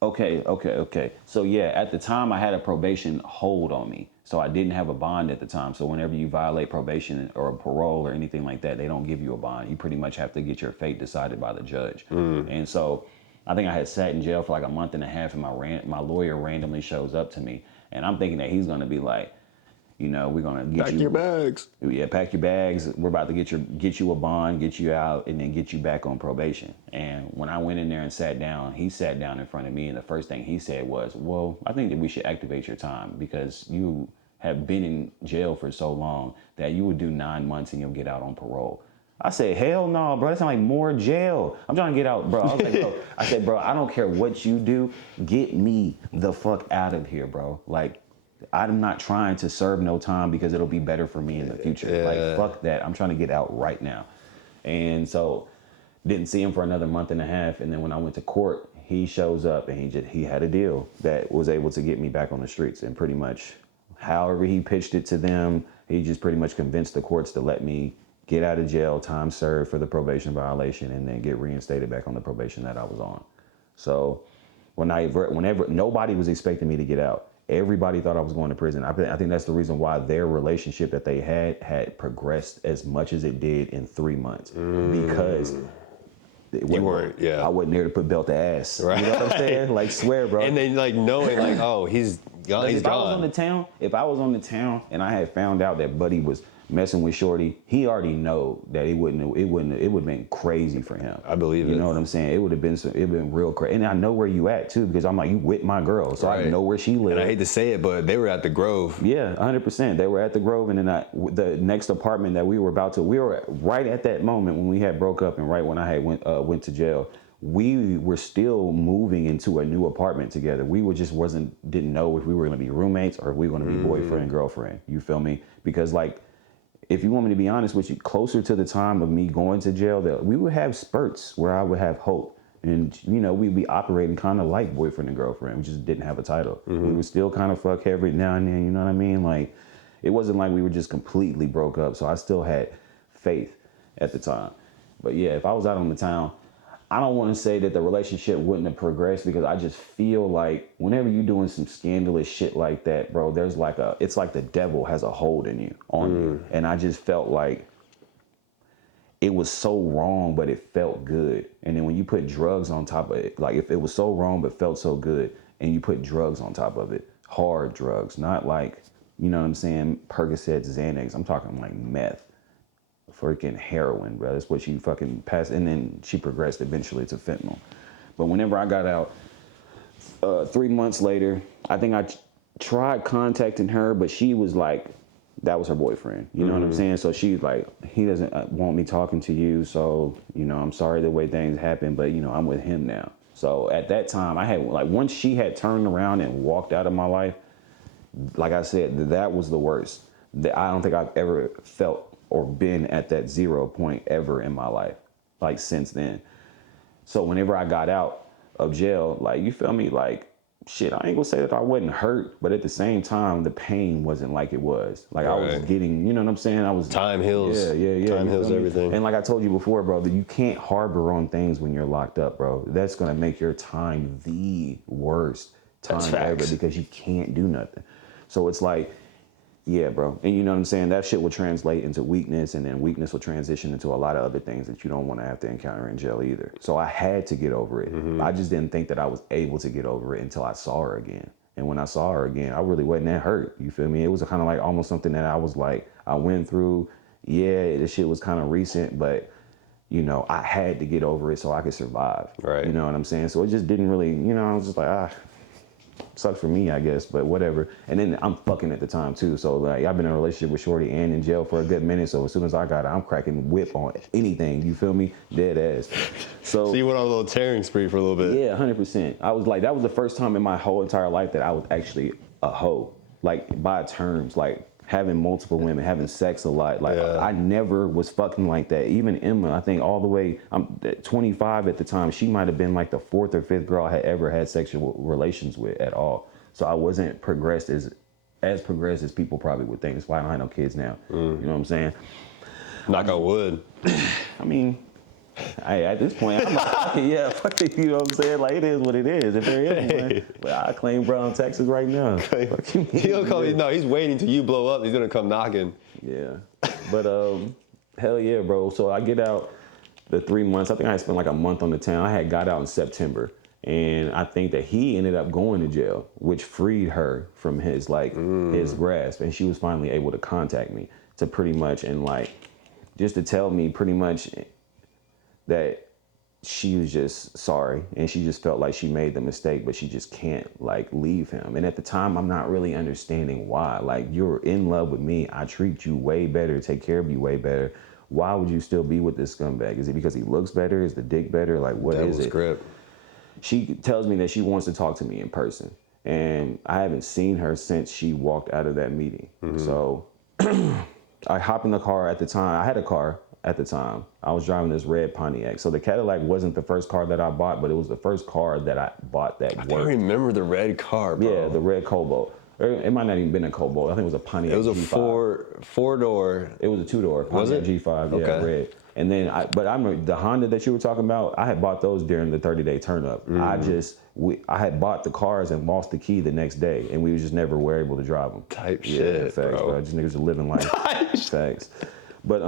okay. So yeah, at the time I had a probation hold on me. So I didn't have a bond at the time. So whenever you violate probation or parole or anything like that, they don't give you a bond. You pretty much have to get your fate decided by the judge. And so I think I had sat in jail for like a month and a half, and my lawyer randomly shows up to me, and I'm thinking that he's gonna be like, you know, we're gonna pack your bags. Yeah, pack your bags. We're about to get you a bond, get you out, and then get you back on probation. And when I went in there and sat down, he sat down in front of me, and the first thing he said was, "Well, I think that we should activate your time because you have been in jail for so long that you would do 9 months and you'll get out on parole." I said, "Hell no, bro. That sounds like more jail. I'm trying to get out, bro." I was like, bro. I said, "Bro, I don't care what you do. Get me the fuck out of here, bro. Like, I'm not trying to serve no time because it'll be better for me in the future. Yeah. Like, fuck that. I'm trying to get out right now." And so didn't see him for another month and a half. And then when I went to court, he shows up and he had a deal that was able to get me back on the streets. And pretty much however he pitched it to them, he just pretty much convinced the courts to let me get out of jail, time served for the probation violation, and then get reinstated back on the probation that I was on. So whenever nobody was expecting me to get out, everybody thought I was going to prison. I think that's the reason why their relationship that they had progressed as much as it did in 3 months. Because I wasn't there to put belt to ass. Right. You know what I'm saying? Like, swear, bro. And then, like, knowing, like, oh, he's gone. Like, if I was on the town and I had found out that Buddy was messing with Shorty, he already know that it would have been crazy for him. I believe it. You know what I'm saying? It would have been real crazy. And I know where you at too, because I'm like, you with my girl, so right. I know where she lives. And I hate to say it, but they were at the Grove. Yeah, 100%. They were at the Grove, and then the next apartment that we were right at that moment when we had broke up, and right when I had went to jail. We were still moving into a new apartment together. We didn't know if we were going to be roommates or if we were going to be boyfriend and girlfriend. You feel me? Because, like, if you want me to be honest with you, closer to the time of me going to jail, that we would have spurts where I would have hope. And, you know, we'd be operating kind of like boyfriend and girlfriend. We just didn't have a title. We would still kind of fuck every now and then, you know what I mean? Like, it wasn't like we were just completely broke up. So I still had faith at the time. But yeah, if I was out on the town, I don't want to say that the relationship wouldn't have progressed, because I just feel like whenever you're doing some scandalous shit like that, bro, it's like the devil has a hold on you. And I just felt like it was so wrong, but it felt good. And then when you put drugs on top of it, like if it was so wrong, but felt so good, and you put drugs on top of it, hard drugs, not like, you know what I'm saying, Percocets, Xanax, I'm talking like meth. Freaking heroin, bro. That's what she fucking passed. And then she progressed eventually to fentanyl. But whenever I got out, 3 months later, I think I tried contacting her, but she was like, that was her boyfriend. You know what I'm saying? So she's like, he doesn't want me talking to you. So, I'm sorry the way things happen, but, I'm with him now. So at that time, I had, like, once she had turned around and walked out of my life, like I said, that was the worst. I don't think I've ever felt or been at that 0 point ever in my life, like, since then. So whenever I got out of jail, like, you feel me? Like, shit, I ain't gonna say that I wasn't hurt, but at the same time, the pain wasn't like it was. Like, I was getting, you know what I'm saying? I was. Time heals. Yeah. Time heals everything. And like I told you before, bro, that you can't harbor on things when you're locked up, bro. That's gonna make your time the worst time ever because you can't do nothing. So it's like, yeah, bro. And you know what I'm saying? That shit will translate into weakness, and then weakness will transition into a lot of other things that you don't want to have to encounter in jail either. So I had to get over it. I just didn't think that I was able to get over it until I saw her again. And when I saw her again, I really wasn't that hurt. You feel me? It was kind of like almost something that I was like, I went through. Yeah, this shit was kind of recent, but I had to get over it so I could survive. Right. You know what I'm saying? So it just didn't really, I was just like, sucks for me, I guess, but whatever. And then I'm fucking at the time too. So like, I've been in a relationship with Shorty and in jail for a good minute. So as soon as I got her, I'm cracking whip on anything. You feel me? Dead ass. So you went on a little tearing spree for a little bit. Yeah, 100%. I was like, that was the first time in my whole entire life that I was actually a hoe. Like, by terms, like having multiple women, having sex a lot. Like, I never was fucking like that. Even Emma, I think all the way, I'm 25 at the time, she might have been like the 4th or 5th girl I had ever had sexual relations with at all. So I wasn't progressed as progressed as people probably would think. That's why I don't have no kids now. You know what I'm saying? Knock on wood. I mean, at this point, I'm like, yeah, fuck it, you know what I'm saying? Like, it is what it is. If there is one, well, I claim Brown, Texas right now. He'll come, no, he's waiting till you blow up. He's gonna come knocking. Yeah, but hell yeah, bro. So I get out the 3 months. I think I spent like a month on the town. I had got out in September, and I think that he ended up going to jail, which freed her from his his grasp, and she was finally able to contact me to pretty much and like just to tell me pretty much that she was just sorry and she just felt like she made the mistake, but she just can't like leave him. And at the time, I'm not really understanding why. Like, you're in love with me. I treat you way better, take care of you way better. Why would you still be with this scumbag? Is it because he looks better? Is the dick better? Like, what is it? Grip. She tells me that she wants to talk to me in person. And I haven't seen her since she walked out of that meeting. So I hop in the car at the time. I had a car at the time. I was driving this red Pontiac. So the Cadillac wasn't the first car that I bought, but it was the first car that I bought that worked. I remember the red car, bro. Yeah, the red Cobalt. It might not even been a Cobalt. I think it was a Pontiac G5. It was a four-door. It was a 2-door. Was it? G5, yeah, red. And then, I remember the Honda that you were talking about, I had bought those during the 30-day turn-up. I had bought the cars and lost the key the next day, and we just never were able to drive them. Type shit, facts, bro. Just niggas are living life. Facts. But,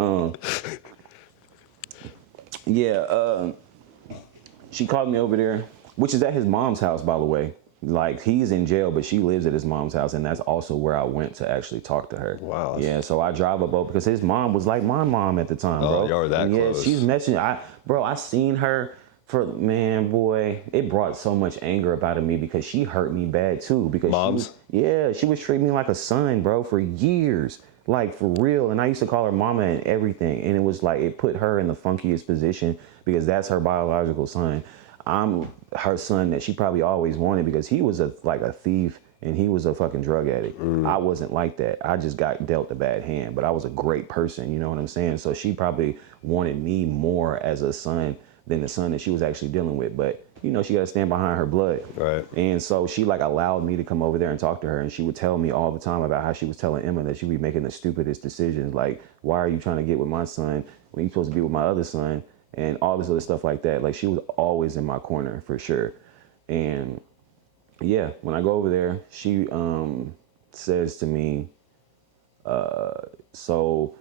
she called me over there, which is at his mom's house, by the way. Like, he's in jail, but she lives at his mom's house, and that's also where I went to actually talk to her. Wow. Yeah, so I drive up because his mom was like my mom at the time, bro. Oh, y'all that close. Yeah, she's messaging. I seen her it brought so much anger up out of me because she hurt me bad too. Because she was treating me like a son, bro, for years. Like, for real. And I used to call her mama and everything. And it was like, it put her in the funkiest position because that's her biological son. I'm her son that she probably always wanted because he was a thief and he was a fucking drug addict. I wasn't like that. I just got dealt a bad hand, but I was a great person. You know what I'm saying? So she probably wanted me more as a son than the son that she was actually dealing with. But, she got to stand behind her blood. Right. And so she allowed me to come over there and talk to her. And she would tell me all the time about how she was telling Emma that she'd be making the stupidest decisions. Like, why are you trying to get with my son when you're supposed to be with my other son? And all this other stuff like that. Like, she was always in my corner for sure. And yeah, when I go over there, she says to me, so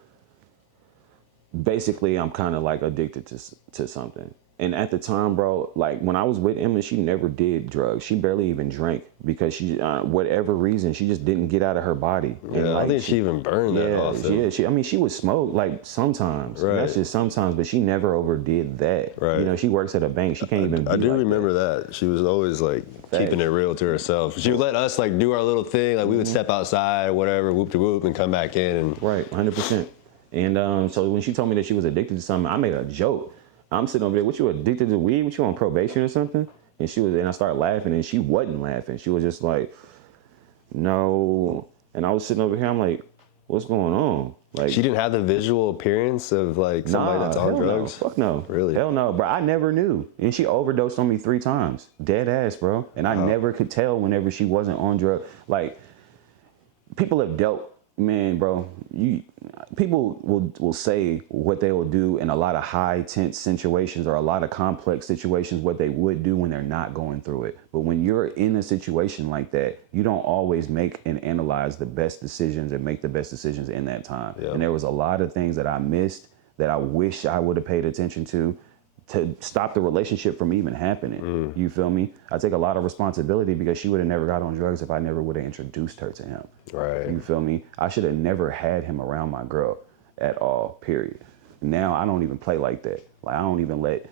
basically I'm kind of like addicted to something. And at the time, bro, like when I was with Emma, she never did drugs. She barely even drank because she, whatever reason, she just didn't get out of her body. Yeah, and, like, I think she even burned that off. Yeah, I mean, she would smoke like sometimes. Right. That's just sometimes, but she never overdid that. Right. You know, she works at a bank. She can't even. I do remember that. She was always like keeping it real to herself. She would let us like do our little thing. Like we would step outside, or whatever, whoop de whoop, and come back in. And right, 100%. And so when she told me that she was addicted to something, I made a joke. I'm sitting over there, what, you addicted to weed? What, you on probation or something? And I started laughing, and she wasn't laughing. She was just like, no. And I was sitting over here, I'm like, what's going on? Like, she didn't have the visual appearance of like somebody that's on drugs? No. Fuck no. Really? Hell no, bro. I never knew. And she overdosed on me 3 times. Dead ass, bro. And I never could tell whenever she wasn't on drugs. Like, people have dealt, man, bro, people will say what they will do in a lot of high tense situations or a lot of complex situations, what they would do when they're not going through it. But when you're in a situation like that, you don't always make and analyze the best decisions and make the best decisions in that time. Yep. And there was a lot of things that I missed that I wish I would have paid attention to stop the relationship from even happening. You feel me? I take a lot of responsibility because she would have never got on drugs if I never would have introduced her to him. Right. You feel me? I should have never had him around my girl at all, period. Now I don't even play like that. Like I don't even let,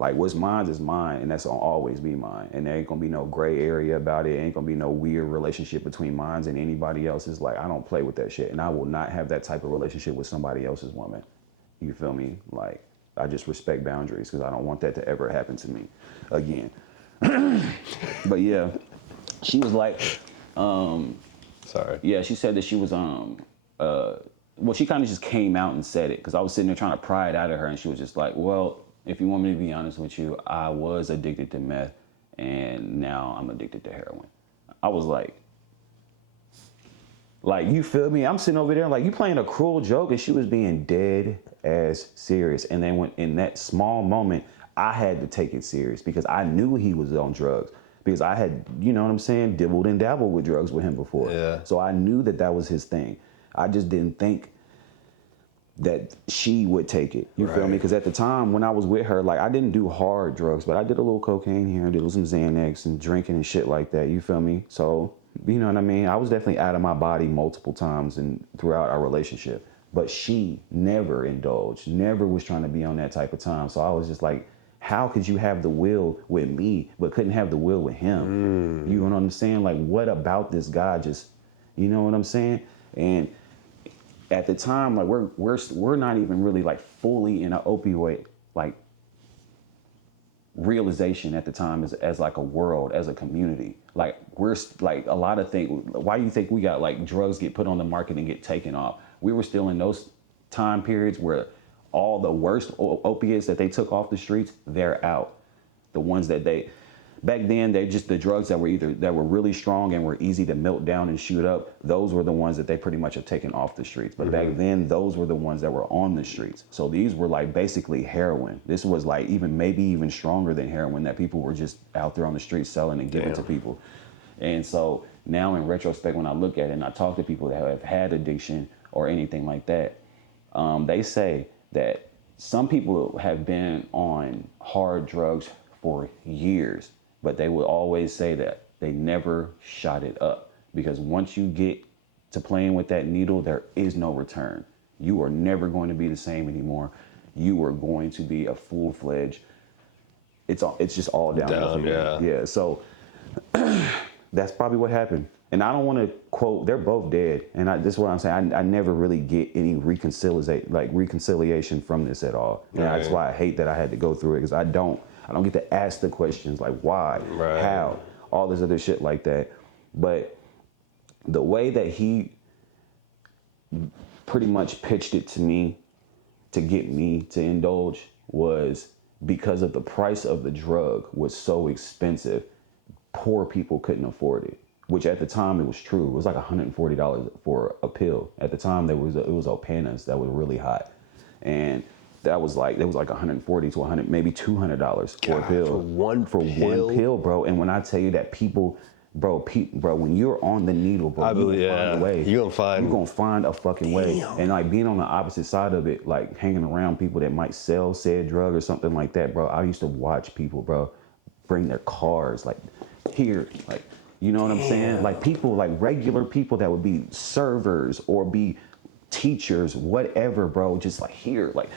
like what's mine is mine, and that's gonna always be mine. And there ain't gonna be no gray area about it. Ain't gonna be no weird relationship between mine and anybody else's. Like I don't play with that shit. And I will not have that type of relationship with somebody else's woman. You feel me? Like, I just respect boundaries because I don't want that to ever happen to me again. But yeah, she was like, sorry. Yeah, she said that she was, well, she kind of just came out and said it because I was sitting there trying to pry it out of her, and she was just like, well, if you want me to be honest with you, I was addicted to meth and now I'm addicted to heroin. I was like, you feel me? I'm sitting over there like, you playing a cruel joke, and she was being dead ass serious. And then when in that small moment, I had to take it serious because I knew he was on drugs because I had, you know what I'm saying, dibbled and dabbled with drugs with him before. Yeah. So I knew that that was his thing. I just didn't think that she would take it. You feel me? Because at the time when I was with her, like I didn't do hard drugs, but I did a little cocaine here, did some Xanax and drinking and shit like that. You feel me? So, you know what I mean? I was definitely out of my body multiple times and throughout our relationship. But she never indulged, never was trying to be on that type of time. So I was just like, how could you have the will with me, but couldn't have the will with him? You know what I'm saying? Like, what about this guy just, you know what I'm saying? And at the time, like we're not even really like fully in an opioid like realization at the time as like a world, as a community. Like we're like a lot of things. Why do you think we got like drugs get put on the market and get taken off? We were still in those time periods where all the worst opiates that they took off the streets, they're out. The ones that back then, they just the drugs that were really strong and were easy to melt down and shoot up. Those were the ones that they pretty much have taken off the streets. But back then, those were the ones that were on the streets. So these were like basically heroin. This was like maybe even stronger than heroin that people were just out there on the streets selling and giving to people. And so now in retrospect, when I look at it and I talk to people that have had addiction or anything like that, they say that some people have been on hard drugs for years, but they will always say that they never shot it up because once you get to playing with that needle, there is no return. You are never going to be the same anymore. You are going to be a full-fledged, it's just all downhill from there. Yeah, so that's probably what happened. And I don't want to quote, they're both dead. And this is what I'm saying. I never really get any reconciliation from this at all. And that's why I hate that I had to go through it because I don't get to ask the questions like why, how, all this other shit like that. But the way that he pretty much pitched it to me to get me to indulge was because of the price of the drug was so expensive, poor people couldn't afford it. Which at the time it was true. It was like $140 for a pill. At the time it was Opanas that was really hot, and that was like $140 to $100, maybe $200 for a pill. For one pill, bro. And when I tell you that people bro, bro, when you're on the needle, bro, You're gonna find a fucking way. And like being on the opposite side of it, like hanging around people that might sell said drug or something like that, bro. I used to watch people, bro, bring their cars like here, like, you know what I'm saying? Like people, like regular people that would be servers or be teachers, whatever, bro, just like here, like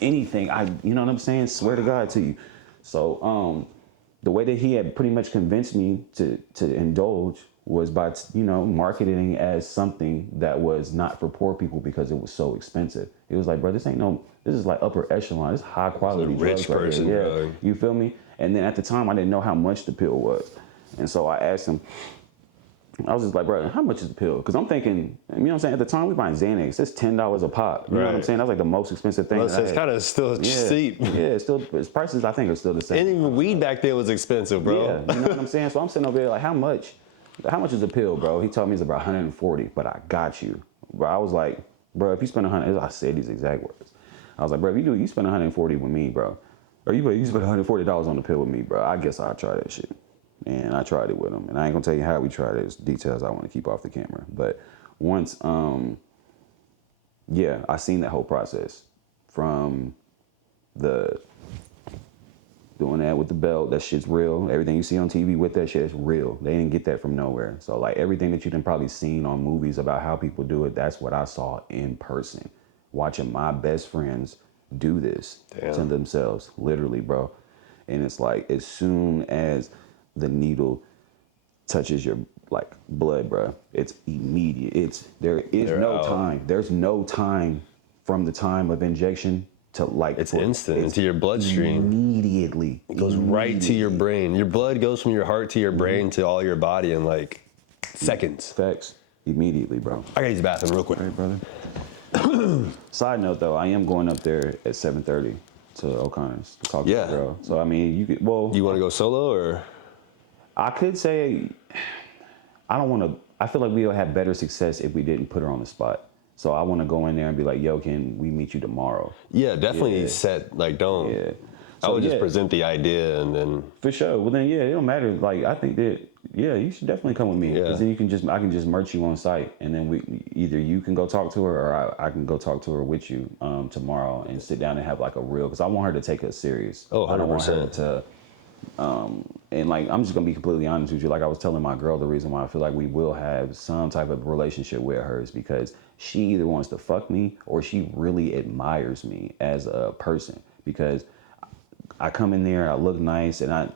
anything. You know what I'm saying? Swear to God to you. So, the way that he had pretty much convinced me to indulge was by, you know, marketing it as something that was not for poor people because it was so expensive. It was like, bro, this is like upper echelon. This high quality rich person, right, bro. You feel me? And then at the time, I didn't know how much the pill was. And so I asked him, I was just like, bro, how much is the pill? Because I'm thinking, you know what I'm saying? At the time, we buying Xanax. It's $10 a pop. You know what I'm saying? That's like the most expensive thing. Well, so it's kind of still cheap. Yeah, its prices, I think, are still the same. And even weed back then was expensive, bro. Yeah, you know what I'm saying? So I'm sitting over there like, how much is the pill, bro? He told me it's about 140, but I got you. Bro, I was like, bro, if you spend 100, I said these exact words. I was like, bro, if you spend 140 with me, bro, or you spend $140 on the pill with me, bro, I guess I'll try that shit. And I tried it with him. And I ain't gonna tell you how we tried it. It's details I want to keep off the camera. But once, I seen that whole process from the doing that with the belt. That shit's real. Everything you see on TV with that shit is real. They didn't get that from nowhere. So like everything that you done probably seen on movies about how people do it, that's what I saw in person. Watching my best friends do this to themselves, literally, bro. And it's like as soon as the needle touches your like blood, bro, it's immediate. There is no time. There's no time from the time of injection to like it's instant into your bloodstream. Immediately. It goes right to your brain. Your blood goes from your heart to your brain to all your body in like seconds. Facts. Immediately, bro. I gotta use the bathroom real quick. All right, brother. Side note though, I am going up there at 7:30 to O'Connor's to talk to the girl. So I mean, you could. Well, you want to go solo or? I could say, I don't want to. I feel like we'll have better success if we didn't put her on the spot. So I want to go in there and be like, "Yo, can we meet you tomorrow?" Yeah, definitely set. Like, don't. Yeah. So, I would just present the idea and then. For sure. Well, then, it don't matter. Like, I think that, you should definitely come with me. Because then I can just merch you on site, and then either you can go talk to her, or I can go talk to her with you tomorrow and sit down and have like a real. Because I want her to take us serious. Oh, 100%. I don't want her to. And like, I'm just gonna be completely honest with you. Like I was telling my girl, the reason why I feel like we will have some type of relationship with her is because she either wants to fuck me or she really admires me as a person. Because I come in there, I look nice, and I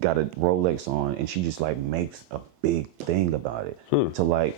got a Rolex on, and she just like makes a big thing about it to like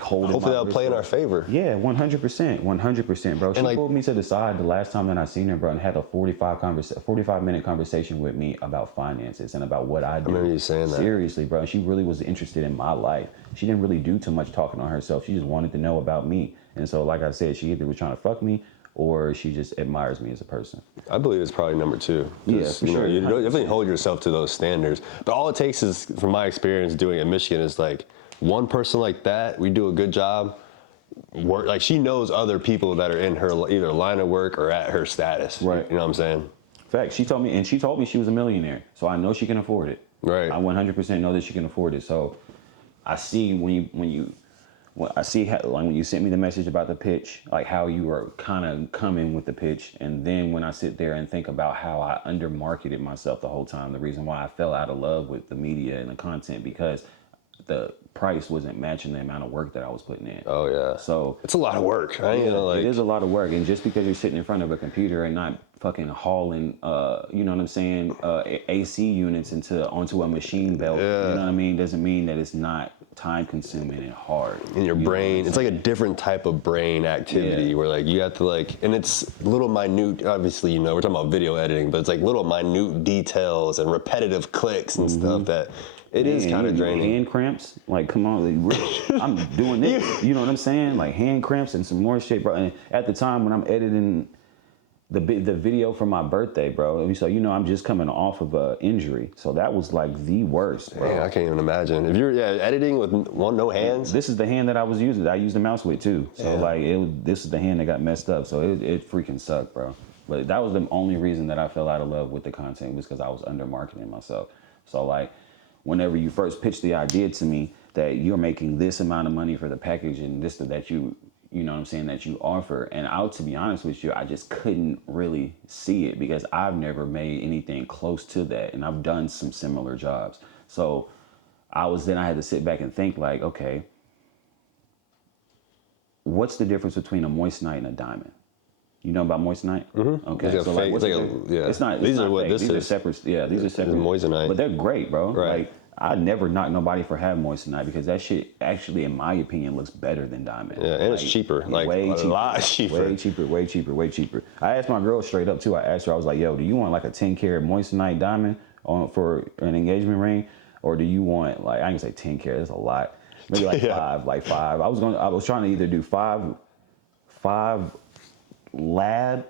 hold it. Hopefully that'll play in our favor. Yeah, 100%, bro. She pulled me to the side the last time that I seen her, bro, and had a 45-minute conversation with me about finances and about what I do. I remember you saying that. Seriously, bro. She really was interested in my life. She didn't really do too much talking on herself. She just wanted to know about me. And so, like I said, she either was trying to fuck me or she just admires me as a person. I believe it's probably number two. Yeah, for sure. You definitely hold yourself to those standards. But all it takes is, from my experience doing it in Michigan, is like one person like that, we do a good job. Like she knows other people that are in her either line of work or at her status. Right. You know what I'm saying? Fact. She told me she was a millionaire. So I know she can afford it. Right. I 100% know that she can afford it. So I see when you sent me the message about the pitch, like how you were kind of coming with the pitch, and then when I sit there and think about how I undermarketed myself the whole time, the reason why I fell out of love with the media and the content, because the price wasn't matching the amount of work that I was putting in. Oh yeah. So it's a lot of work. It is a lot of work, and just because you're sitting in front of a computer and not fucking hauling, you know what I'm saying, AC units onto a machine belt, you know what I mean, doesn't mean that it's not time consuming and hard. In your brain, it's like a different type of brain activity where like you have to and it's little minute, obviously, we're talking about video editing, but it's like little minute details and repetitive clicks and stuff that it is kind of draining. Hand cramps, like come on, I'm doing this, you know what I'm saying? Like hand cramps and some more shit, bro. And at the time when I'm editing the video for my birthday, bro, so I'm just coming off of a injury, so that was like the worst, bro. Man, I can't even imagine. If you're editing with no hands. This is the hand that I was using. I used the mouse with too. So this is the hand that got messed up. So it freaking sucked, bro. But that was the only reason that I fell out of love with the content, was because I was under marketing myself. So like whenever you first pitched the idea to me that you're making this amount of money for the package and this that you know what I'm saying, that you offer. And to be honest with you, I just couldn't really see it because I've never made anything close to that. And I've done some similar jobs. So I had to sit back and think like, okay, what's the difference between a moissanite and a diamond? You know about moissanite? Mm-hmm. Okay. It's so like, it's not. These are what fake. this These is. are separate. Yeah, these are separate. Moissanite. But they're great, bro. Right. Like I never knock nobody for having moissanite because that shit actually, in my opinion, looks better than diamond. Yeah, and it's cheaper. Like way a lot cheaper. Way cheaper. I asked my girl straight up too. I asked her, I was like, yo, do you want like a 10 karat moissanite diamond for an engagement ring? Or do you want like, I ain't gonna say 10 karat, that's a lot. Maybe like five. I was trying to either do five lab.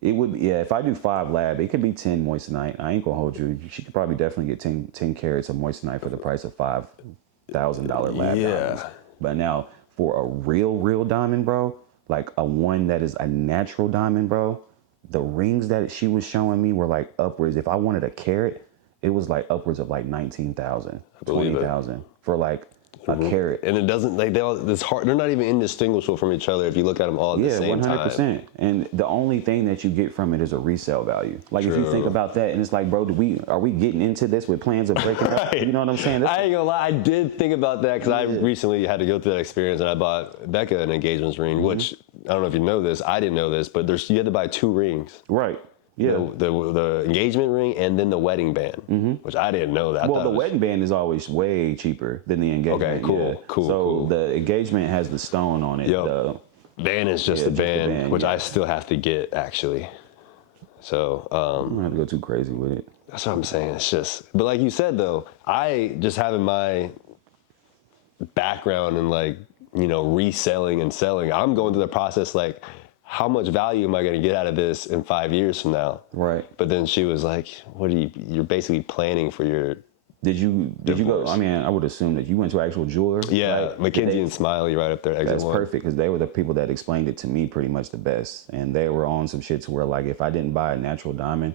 It would, if I do 5 lab, it could be 10 moissanite. I ain't gonna hold you. She could probably definitely get 10 carats of moissanite for the price of $5,000 lab diamonds. But now for a real diamond, bro, like a one that is a natural diamond, bro, the rings that she was showing me were like upwards. If I wanted a carat, it was like upwards of like 19,000, 20,000 for like a carat. And it doesn't, like, it's hard. They're not even indistinguishable from each other if you look at them all at the same time. 100%. And the only thing that you get from it is a resale value. Like, if you think about that, and it's like, bro, are we getting into this with plans of breaking up? You know what I'm saying? I ain't gonna lie, I did think about that because I recently had to go through that experience, and I bought Becca an engagement ring, which, I don't know if you know this, I didn't know this, but you had to buy 2 rings. Right. Yeah. The engagement ring and then the wedding band, which I didn't know that. Well, the wedding band is always way cheaper than the engagement. Okay, cool. So the engagement has the stone on it. The band is just the band, which I still have to get, actually. So I'm not to go too crazy with it. That's what I'm saying. It's just, but like you said though, I just having my background in like, you know, reselling and selling, I'm going through the process like, how much value am I going to get out of this in 5 years from now? Right. But then she was like, you're basically planning for your Did you go, I mean, I would assume that you went to an actual jeweler. Yeah, right? Mackenzie and Smiley right up there. That's perfect, because they were the people that explained it to me pretty much the best. And they were on some shit to where, like, if I didn't buy a natural diamond,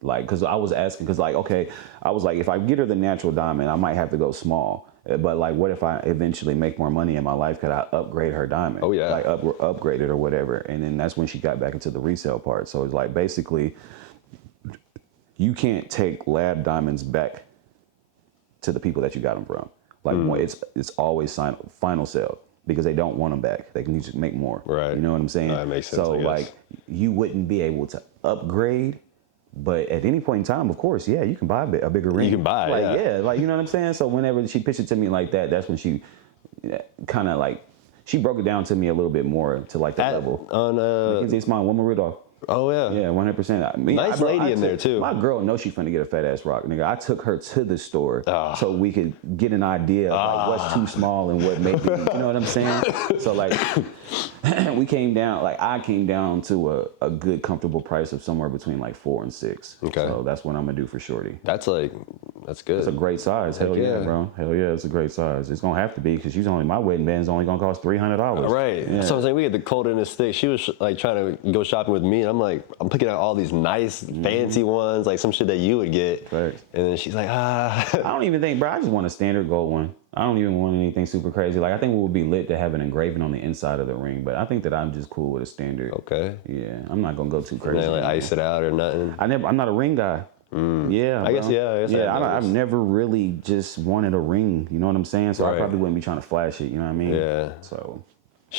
like, because I was asking, because, like, okay, I was like, if I get her the natural diamond, I might have to go small. But, like, what if I eventually make more money in my life? Could I upgrade her diamond? Oh, yeah. Like, upgrade it or whatever. And then that's when she got back into the resale part. So it's like, basically, you can't take lab diamonds back to the people that you got them from. Like, it's always final sale, because they don't want them back. They can just make more. Right. You know what I'm saying? That makes sense. So, like, you wouldn't be able to upgrade. But at any point in time, of course, yeah, you can buy a bigger ring. You can buy, like, you know what I'm saying? So whenever she pitched it to me like that, that's when she kind of like, she broke it down to me a little bit more to like the level. On Mackenzie Smile, Woman Rudolph. Oh yeah, yeah, 100%. Nice lady in there too. My girl knows she's finna get a fat ass rock, nigga. I took her to the store so we could get an idea of like what's too small and what maybe, you know what I'm saying? So like, we came down, like I came down to a good comfortable price of somewhere between like 4 and 6. Okay. So that's what I'm gonna do for Shorty. That's good. It's a great size. Hell yeah, bro. Hell yeah, it's a great size. It's gonna have to be, because my wedding band's only gonna cost $300. Right. Yeah. So I'm saying, we get the cold in the stick. She was like trying to go shopping with me, and I'm like, I'm picking out all these nice fancy ones, like some shit that you would get. Right. And then she's like, I don't even think, bro, I just want a standard gold one. I don't even want anything super crazy. Like, I think it would be lit to have an engraving on the inside of the ring, but I think that I'm just cool with a standard. Okay. Yeah, I'm not gonna go too crazy. And then, like, ice it out or nothing. I'm not a ring guy. Yeah, I guess. I've never really just wanted a ring. You know what I'm saying? So I probably wouldn't be trying to flash it. You know what I mean? Yeah. So,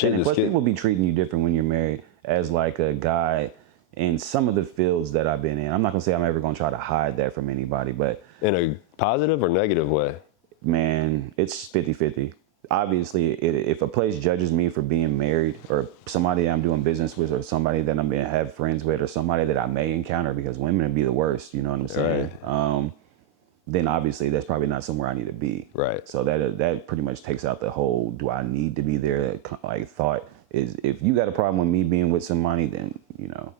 and plus, people be treating you different when you're married as like a guy. In some of the fields that I've been in, I'm not gonna say I'm ever gonna try to hide that from anybody, but in a positive or negative way, man, it's 50-50. Obviously, if a place judges me for being married, or somebody I'm doing business with, or somebody that I'm gonna have friends with, or somebody that I may encounter, because women would be the worst, you know what I'm saying? Right. Then obviously that's probably not somewhere I need to be. Right. So that pretty much takes out the whole "do I need to be there?" like thought. Is if you got a problem with me being with somebody, then you know.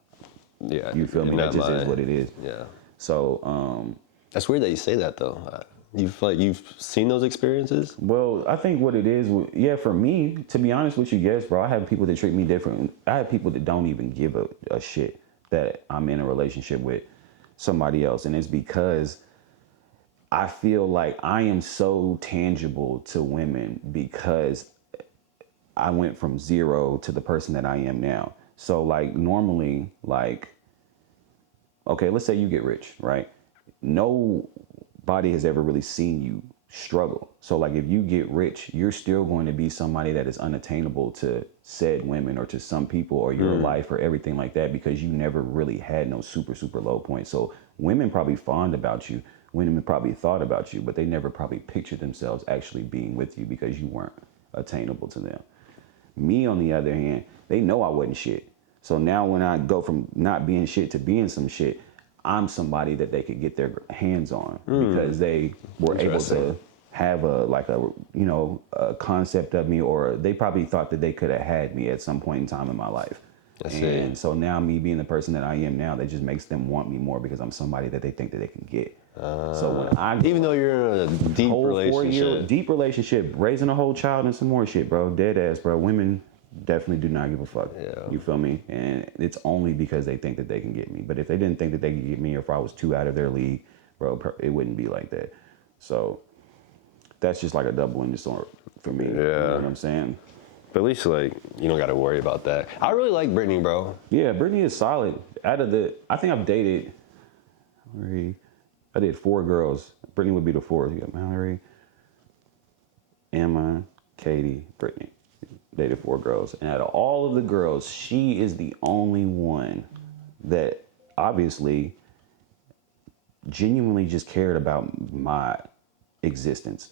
Yeah, you feel me? That just is what it is. Yeah. So that's weird that you say that though. You've seen those experiences? Well, I think what it is, for me, to be honest with you, yes, bro. I have people that treat me different. I have people that don't even give a shit that I'm in a relationship with somebody else, and it's because I feel like I am so tangible to women because I went from 0 to the person that I am now. So like normally, like, okay, let's say you get rich, right? Nobody has ever really seen you struggle. So like if you get rich, you're still going to be somebody that is unattainable to said women or to some people or your life or everything like that, because you never really had no super, super low point. So women probably fawned about you. Women probably thought about you, but they never probably pictured themselves actually being with you because you weren't attainable to them. Me, on the other hand, they know I wasn't shit. So now when I go from not being shit to being some shit, I'm somebody that they could get their hands on because they were able to have a concept of me, or they probably thought that they could have had me at some point in time in my life. And so now me being the person that I am now, that just makes them want me more because I'm somebody that they think that they can get. So when I even though you're in a deep relationship, deep relationship, raising a whole child and some more shit, bro, dead ass, bro. Women definitely do not give a fuck. Yeah. You feel me? And it's only because they think that they can get me. But if they didn't think that they could get me, or if I was too out of their league, bro, it wouldn't be like that. So that's just like a double-edged sword for me. Yeah. You know what I'm saying? But at least like you don't got to worry about that. I really like Brittany, bro. Yeah, Brittany is solid. I think I've dated. I did 4 girls. Brittany would be the 4th. You got Mallory, Emma, Katie, Brittany. Dated 4 girls. And out of all of the girls, she is the only one that obviously genuinely just cared about my existence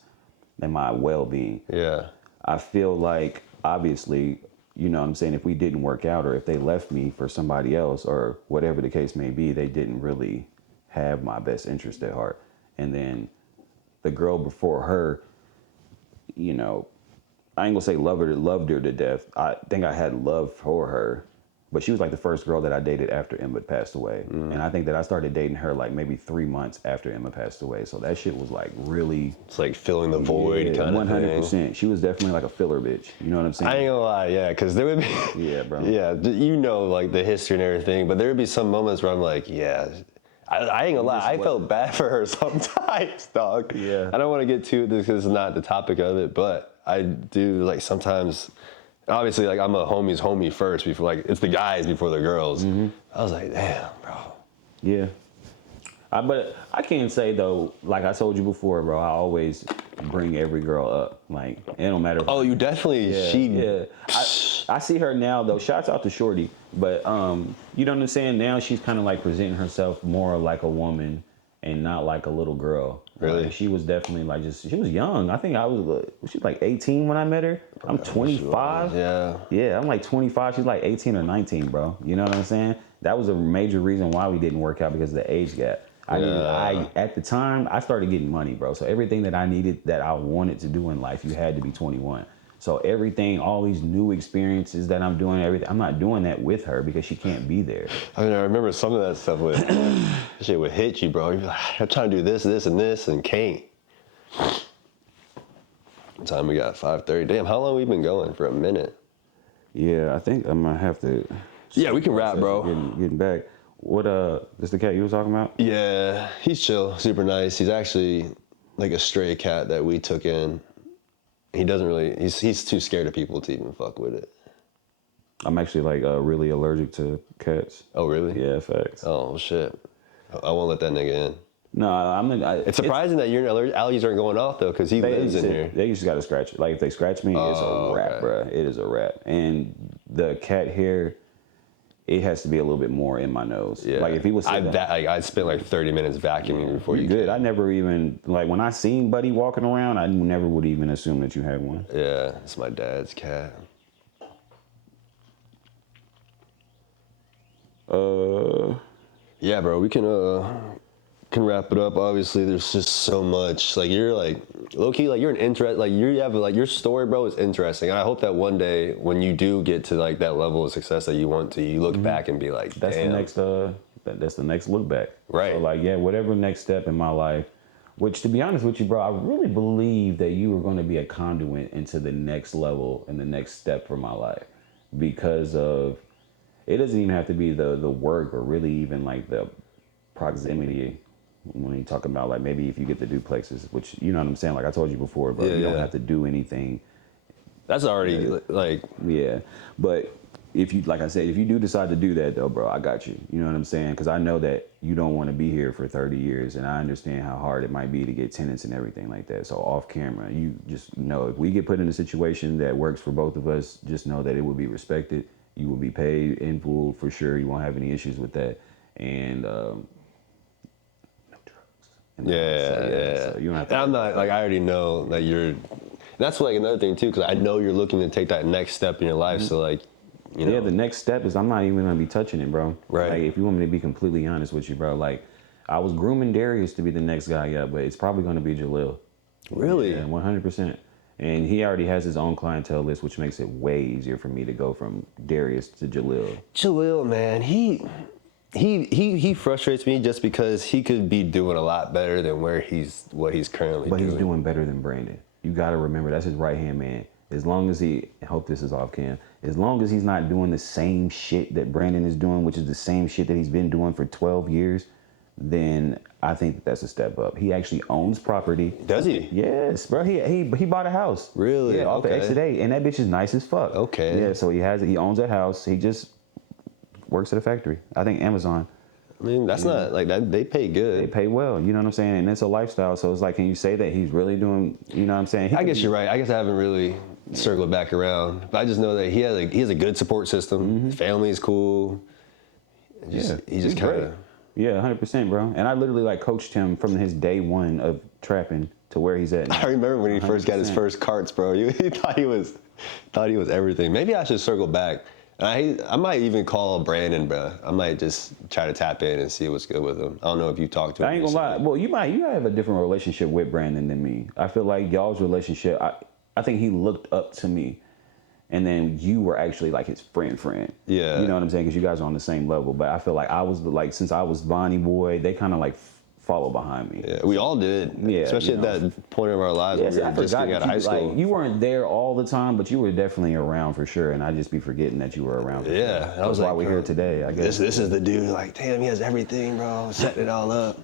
and my well-being. Yeah. I feel like, obviously, you know what I'm saying, if we didn't work out or if they left me for somebody else or whatever the case may be, they didn't really have my best interest at heart. And then the girl before her, you know, I ain't gonna say loved her to death. I think I had love for her, but she was like the first girl that I dated after Emma passed away. And I think that I started dating her like maybe 3 months after Emma passed away. So that shit was like really... It's like filling the void kind of thing. 100%. She was definitely like a filler bitch. You know what I'm saying? I ain't gonna lie, yeah, because there would be... Yeah, bro. Yeah, you know, like the history and everything, but there would be some moments where I'm like, yeah... I ain't gonna lie, I felt bad for her sometimes, dog. Yeah. I don't want to get too, because it's not the topic of it, but I do, like, sometimes, obviously, like, I'm a homie's homie first, before, like, it's the guys before the girls. I was like, damn, bro. Yeah. But I can't say, though, like I told you before, bro, I always bring every girl up. Like, it don't matter. Oh, you definitely, Yeah. I see her now, though. Shouts out to Shorty. But, you know what I'm saying? Now she's kind of like presenting herself more like a woman and not like a little girl. Really? Like, she was definitely like she was young. I think she was like 18 when I met her. I'm 25. Yeah, I'm like 25. She's like 18 or 19, bro. You know what I'm saying? That was a major reason why we didn't work out, because of the age gap. At the time, I started getting money, bro. So everything that I needed, that I wanted to do in life, you had to be 21. So everything, all these new experiences that I'm doing, everything, I'm not doing that with her because she can't be there. I mean, I remember some of that stuff would, shit would hit you, bro. You're like, I'm trying to do this, this, and this, and can't. What time we got? 5:30. Damn, how long we been going? For a minute. Yeah, I think I might have to. Yeah, we can wrap, bro. Getting back. What, this the cat you were talking about? Yeah, he's chill, super nice. He's actually like a stray cat that we took in. He doesn't really, he's too scared of people to even fuck with it. I'm actually like really allergic to cats. Oh, really? Yeah, facts. Oh, shit. I won't let that nigga in. No, it's surprising that your allergies aren't going off, though, because he lives in here. They just got to scratch it. Like, if they scratch me, it's a wrap, bro. It is a wrap. And the cat hair, it has to be a little bit more in my nose. Yeah. Like, if he was... I spent like 30 minutes vacuuming before you good. I never even... Like, when I seen Buddy walking around, I never would even assume that you had one. Yeah, it's my dad's cat. Yeah, bro, we can wrap it up. Obviously, there's just so much. Like, you're like low key, like you're an interest. Like you have like your story, bro, is interesting. And I hope that one day when you do get to like that level of success that you want to, you look back and be like, damn. That's the next look back. Right. So like, yeah, whatever next step in my life. Which, to be honest with you, bro, I really believe that you were going to be a conduit into the next level and the next step for my life, because of. It doesn't even have to be the work or really even like the proximity when you talk about like maybe if you get the duplexes, which you know what I'm saying. Like I told you before, bro, you don't have to do anything. That's already like yeah. But if you, like I said, if you do decide to do that though, bro, I got you. You know what I'm saying? Because I know that you don't want to be here for 30 years, and I understand how hard it might be to get tenants and everything like that. So off camera, you just know if we get put in a situation that works for both of us, just know that it will be respected. You will be paid in full for sure. You won't have any issues with that. And no drugs. Yeah. So you don't have to. I'm not like, I already know that you're. That's like another thing too, because I know you're looking to take that next step in your life. So like, you know. Yeah, the next step is I'm not even gonna be touching it, bro. Right. Like if you want me to be completely honest with you, bro, like I was grooming Darius to be the next guy up, but it's probably gonna be Jalil. Really? Yeah, 100%. And he already has his own clientele list, which makes it way easier for me to go from Darius to Jalil. Jalil, man, he frustrates me just because he could be doing a lot better than what he's currently doing. But he's doing better than Brandon. You got to remember, that's his right-hand man. As long as I hope this is off cam, as long as he's not doing the same shit that Brandon is doing, which is the same shit that he's been doing for 12 years, then I think that's a step up. He actually owns property. Does he? Yes, bro. He bought a house. Really? Yeah, off the Exit 8, and that bitch is nice as fuck. Okay. Yeah, so he owns a house. He just works at a factory. I think Amazon. I mean, that's not like that. They pay good. They pay well. You know what I'm saying? And it's a lifestyle. So it's like, can you say that he's really doing? You know what I'm saying? I guess you're right. I guess I haven't really circled back around, but I just know that he has a good support system. His family's cool. He just kind of. Yeah, 100%, bro. And I literally like coached him from his day one of trapping to where he's at now. I remember when he first got his first carts, bro. He thought he was everything. Maybe I should circle back. And I might even call Brandon, bro. I might just try to tap in and see what's good with him. I don't know if you talked to him. I ain't gonna lie. Well, you have a different relationship with Brandon than me. I feel like y'all's relationship, I think he looked up to me. And then you were actually like his friend. Yeah. You know what I'm saying? Because you guys are on the same level. But I feel like since I was Vonnie Boy, they kind of like follow behind me. Yeah, we all did. Yeah. Especially at that point of our lives when we were just getting out of high school. Like, you weren't there all the time, but you were definitely around for sure. And I'd just be forgetting that you were around for sure. That was why we're here today, I guess. This is the dude, like, damn, he has everything, bro. Setting it all up.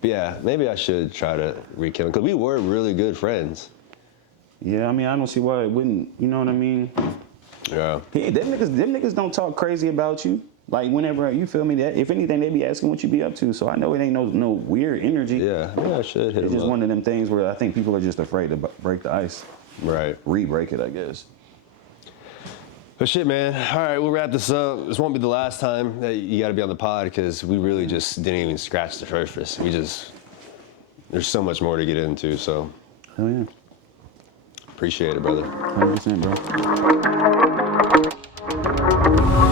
But yeah, maybe I should try to rekindle. Because we were really good friends. Yeah, I mean, I don't see why it wouldn't. You know what I mean? Yeah. Them niggas don't talk crazy about you. Like, whenever, you feel me, that if anything, they be asking what you be up to. So I know it ain't no weird energy. Yeah, maybe I should hit him up. It's just one of them things where I think people are just afraid to break the ice. Right. Re-break it, I guess. But shit, man. All right, we'll wrap this up. This won't be the last time that you got to be on the pod because we really just didn't even scratch the surface. There's so much more to get into, so. Hell yeah. Appreciate it, brother. 100%, bro.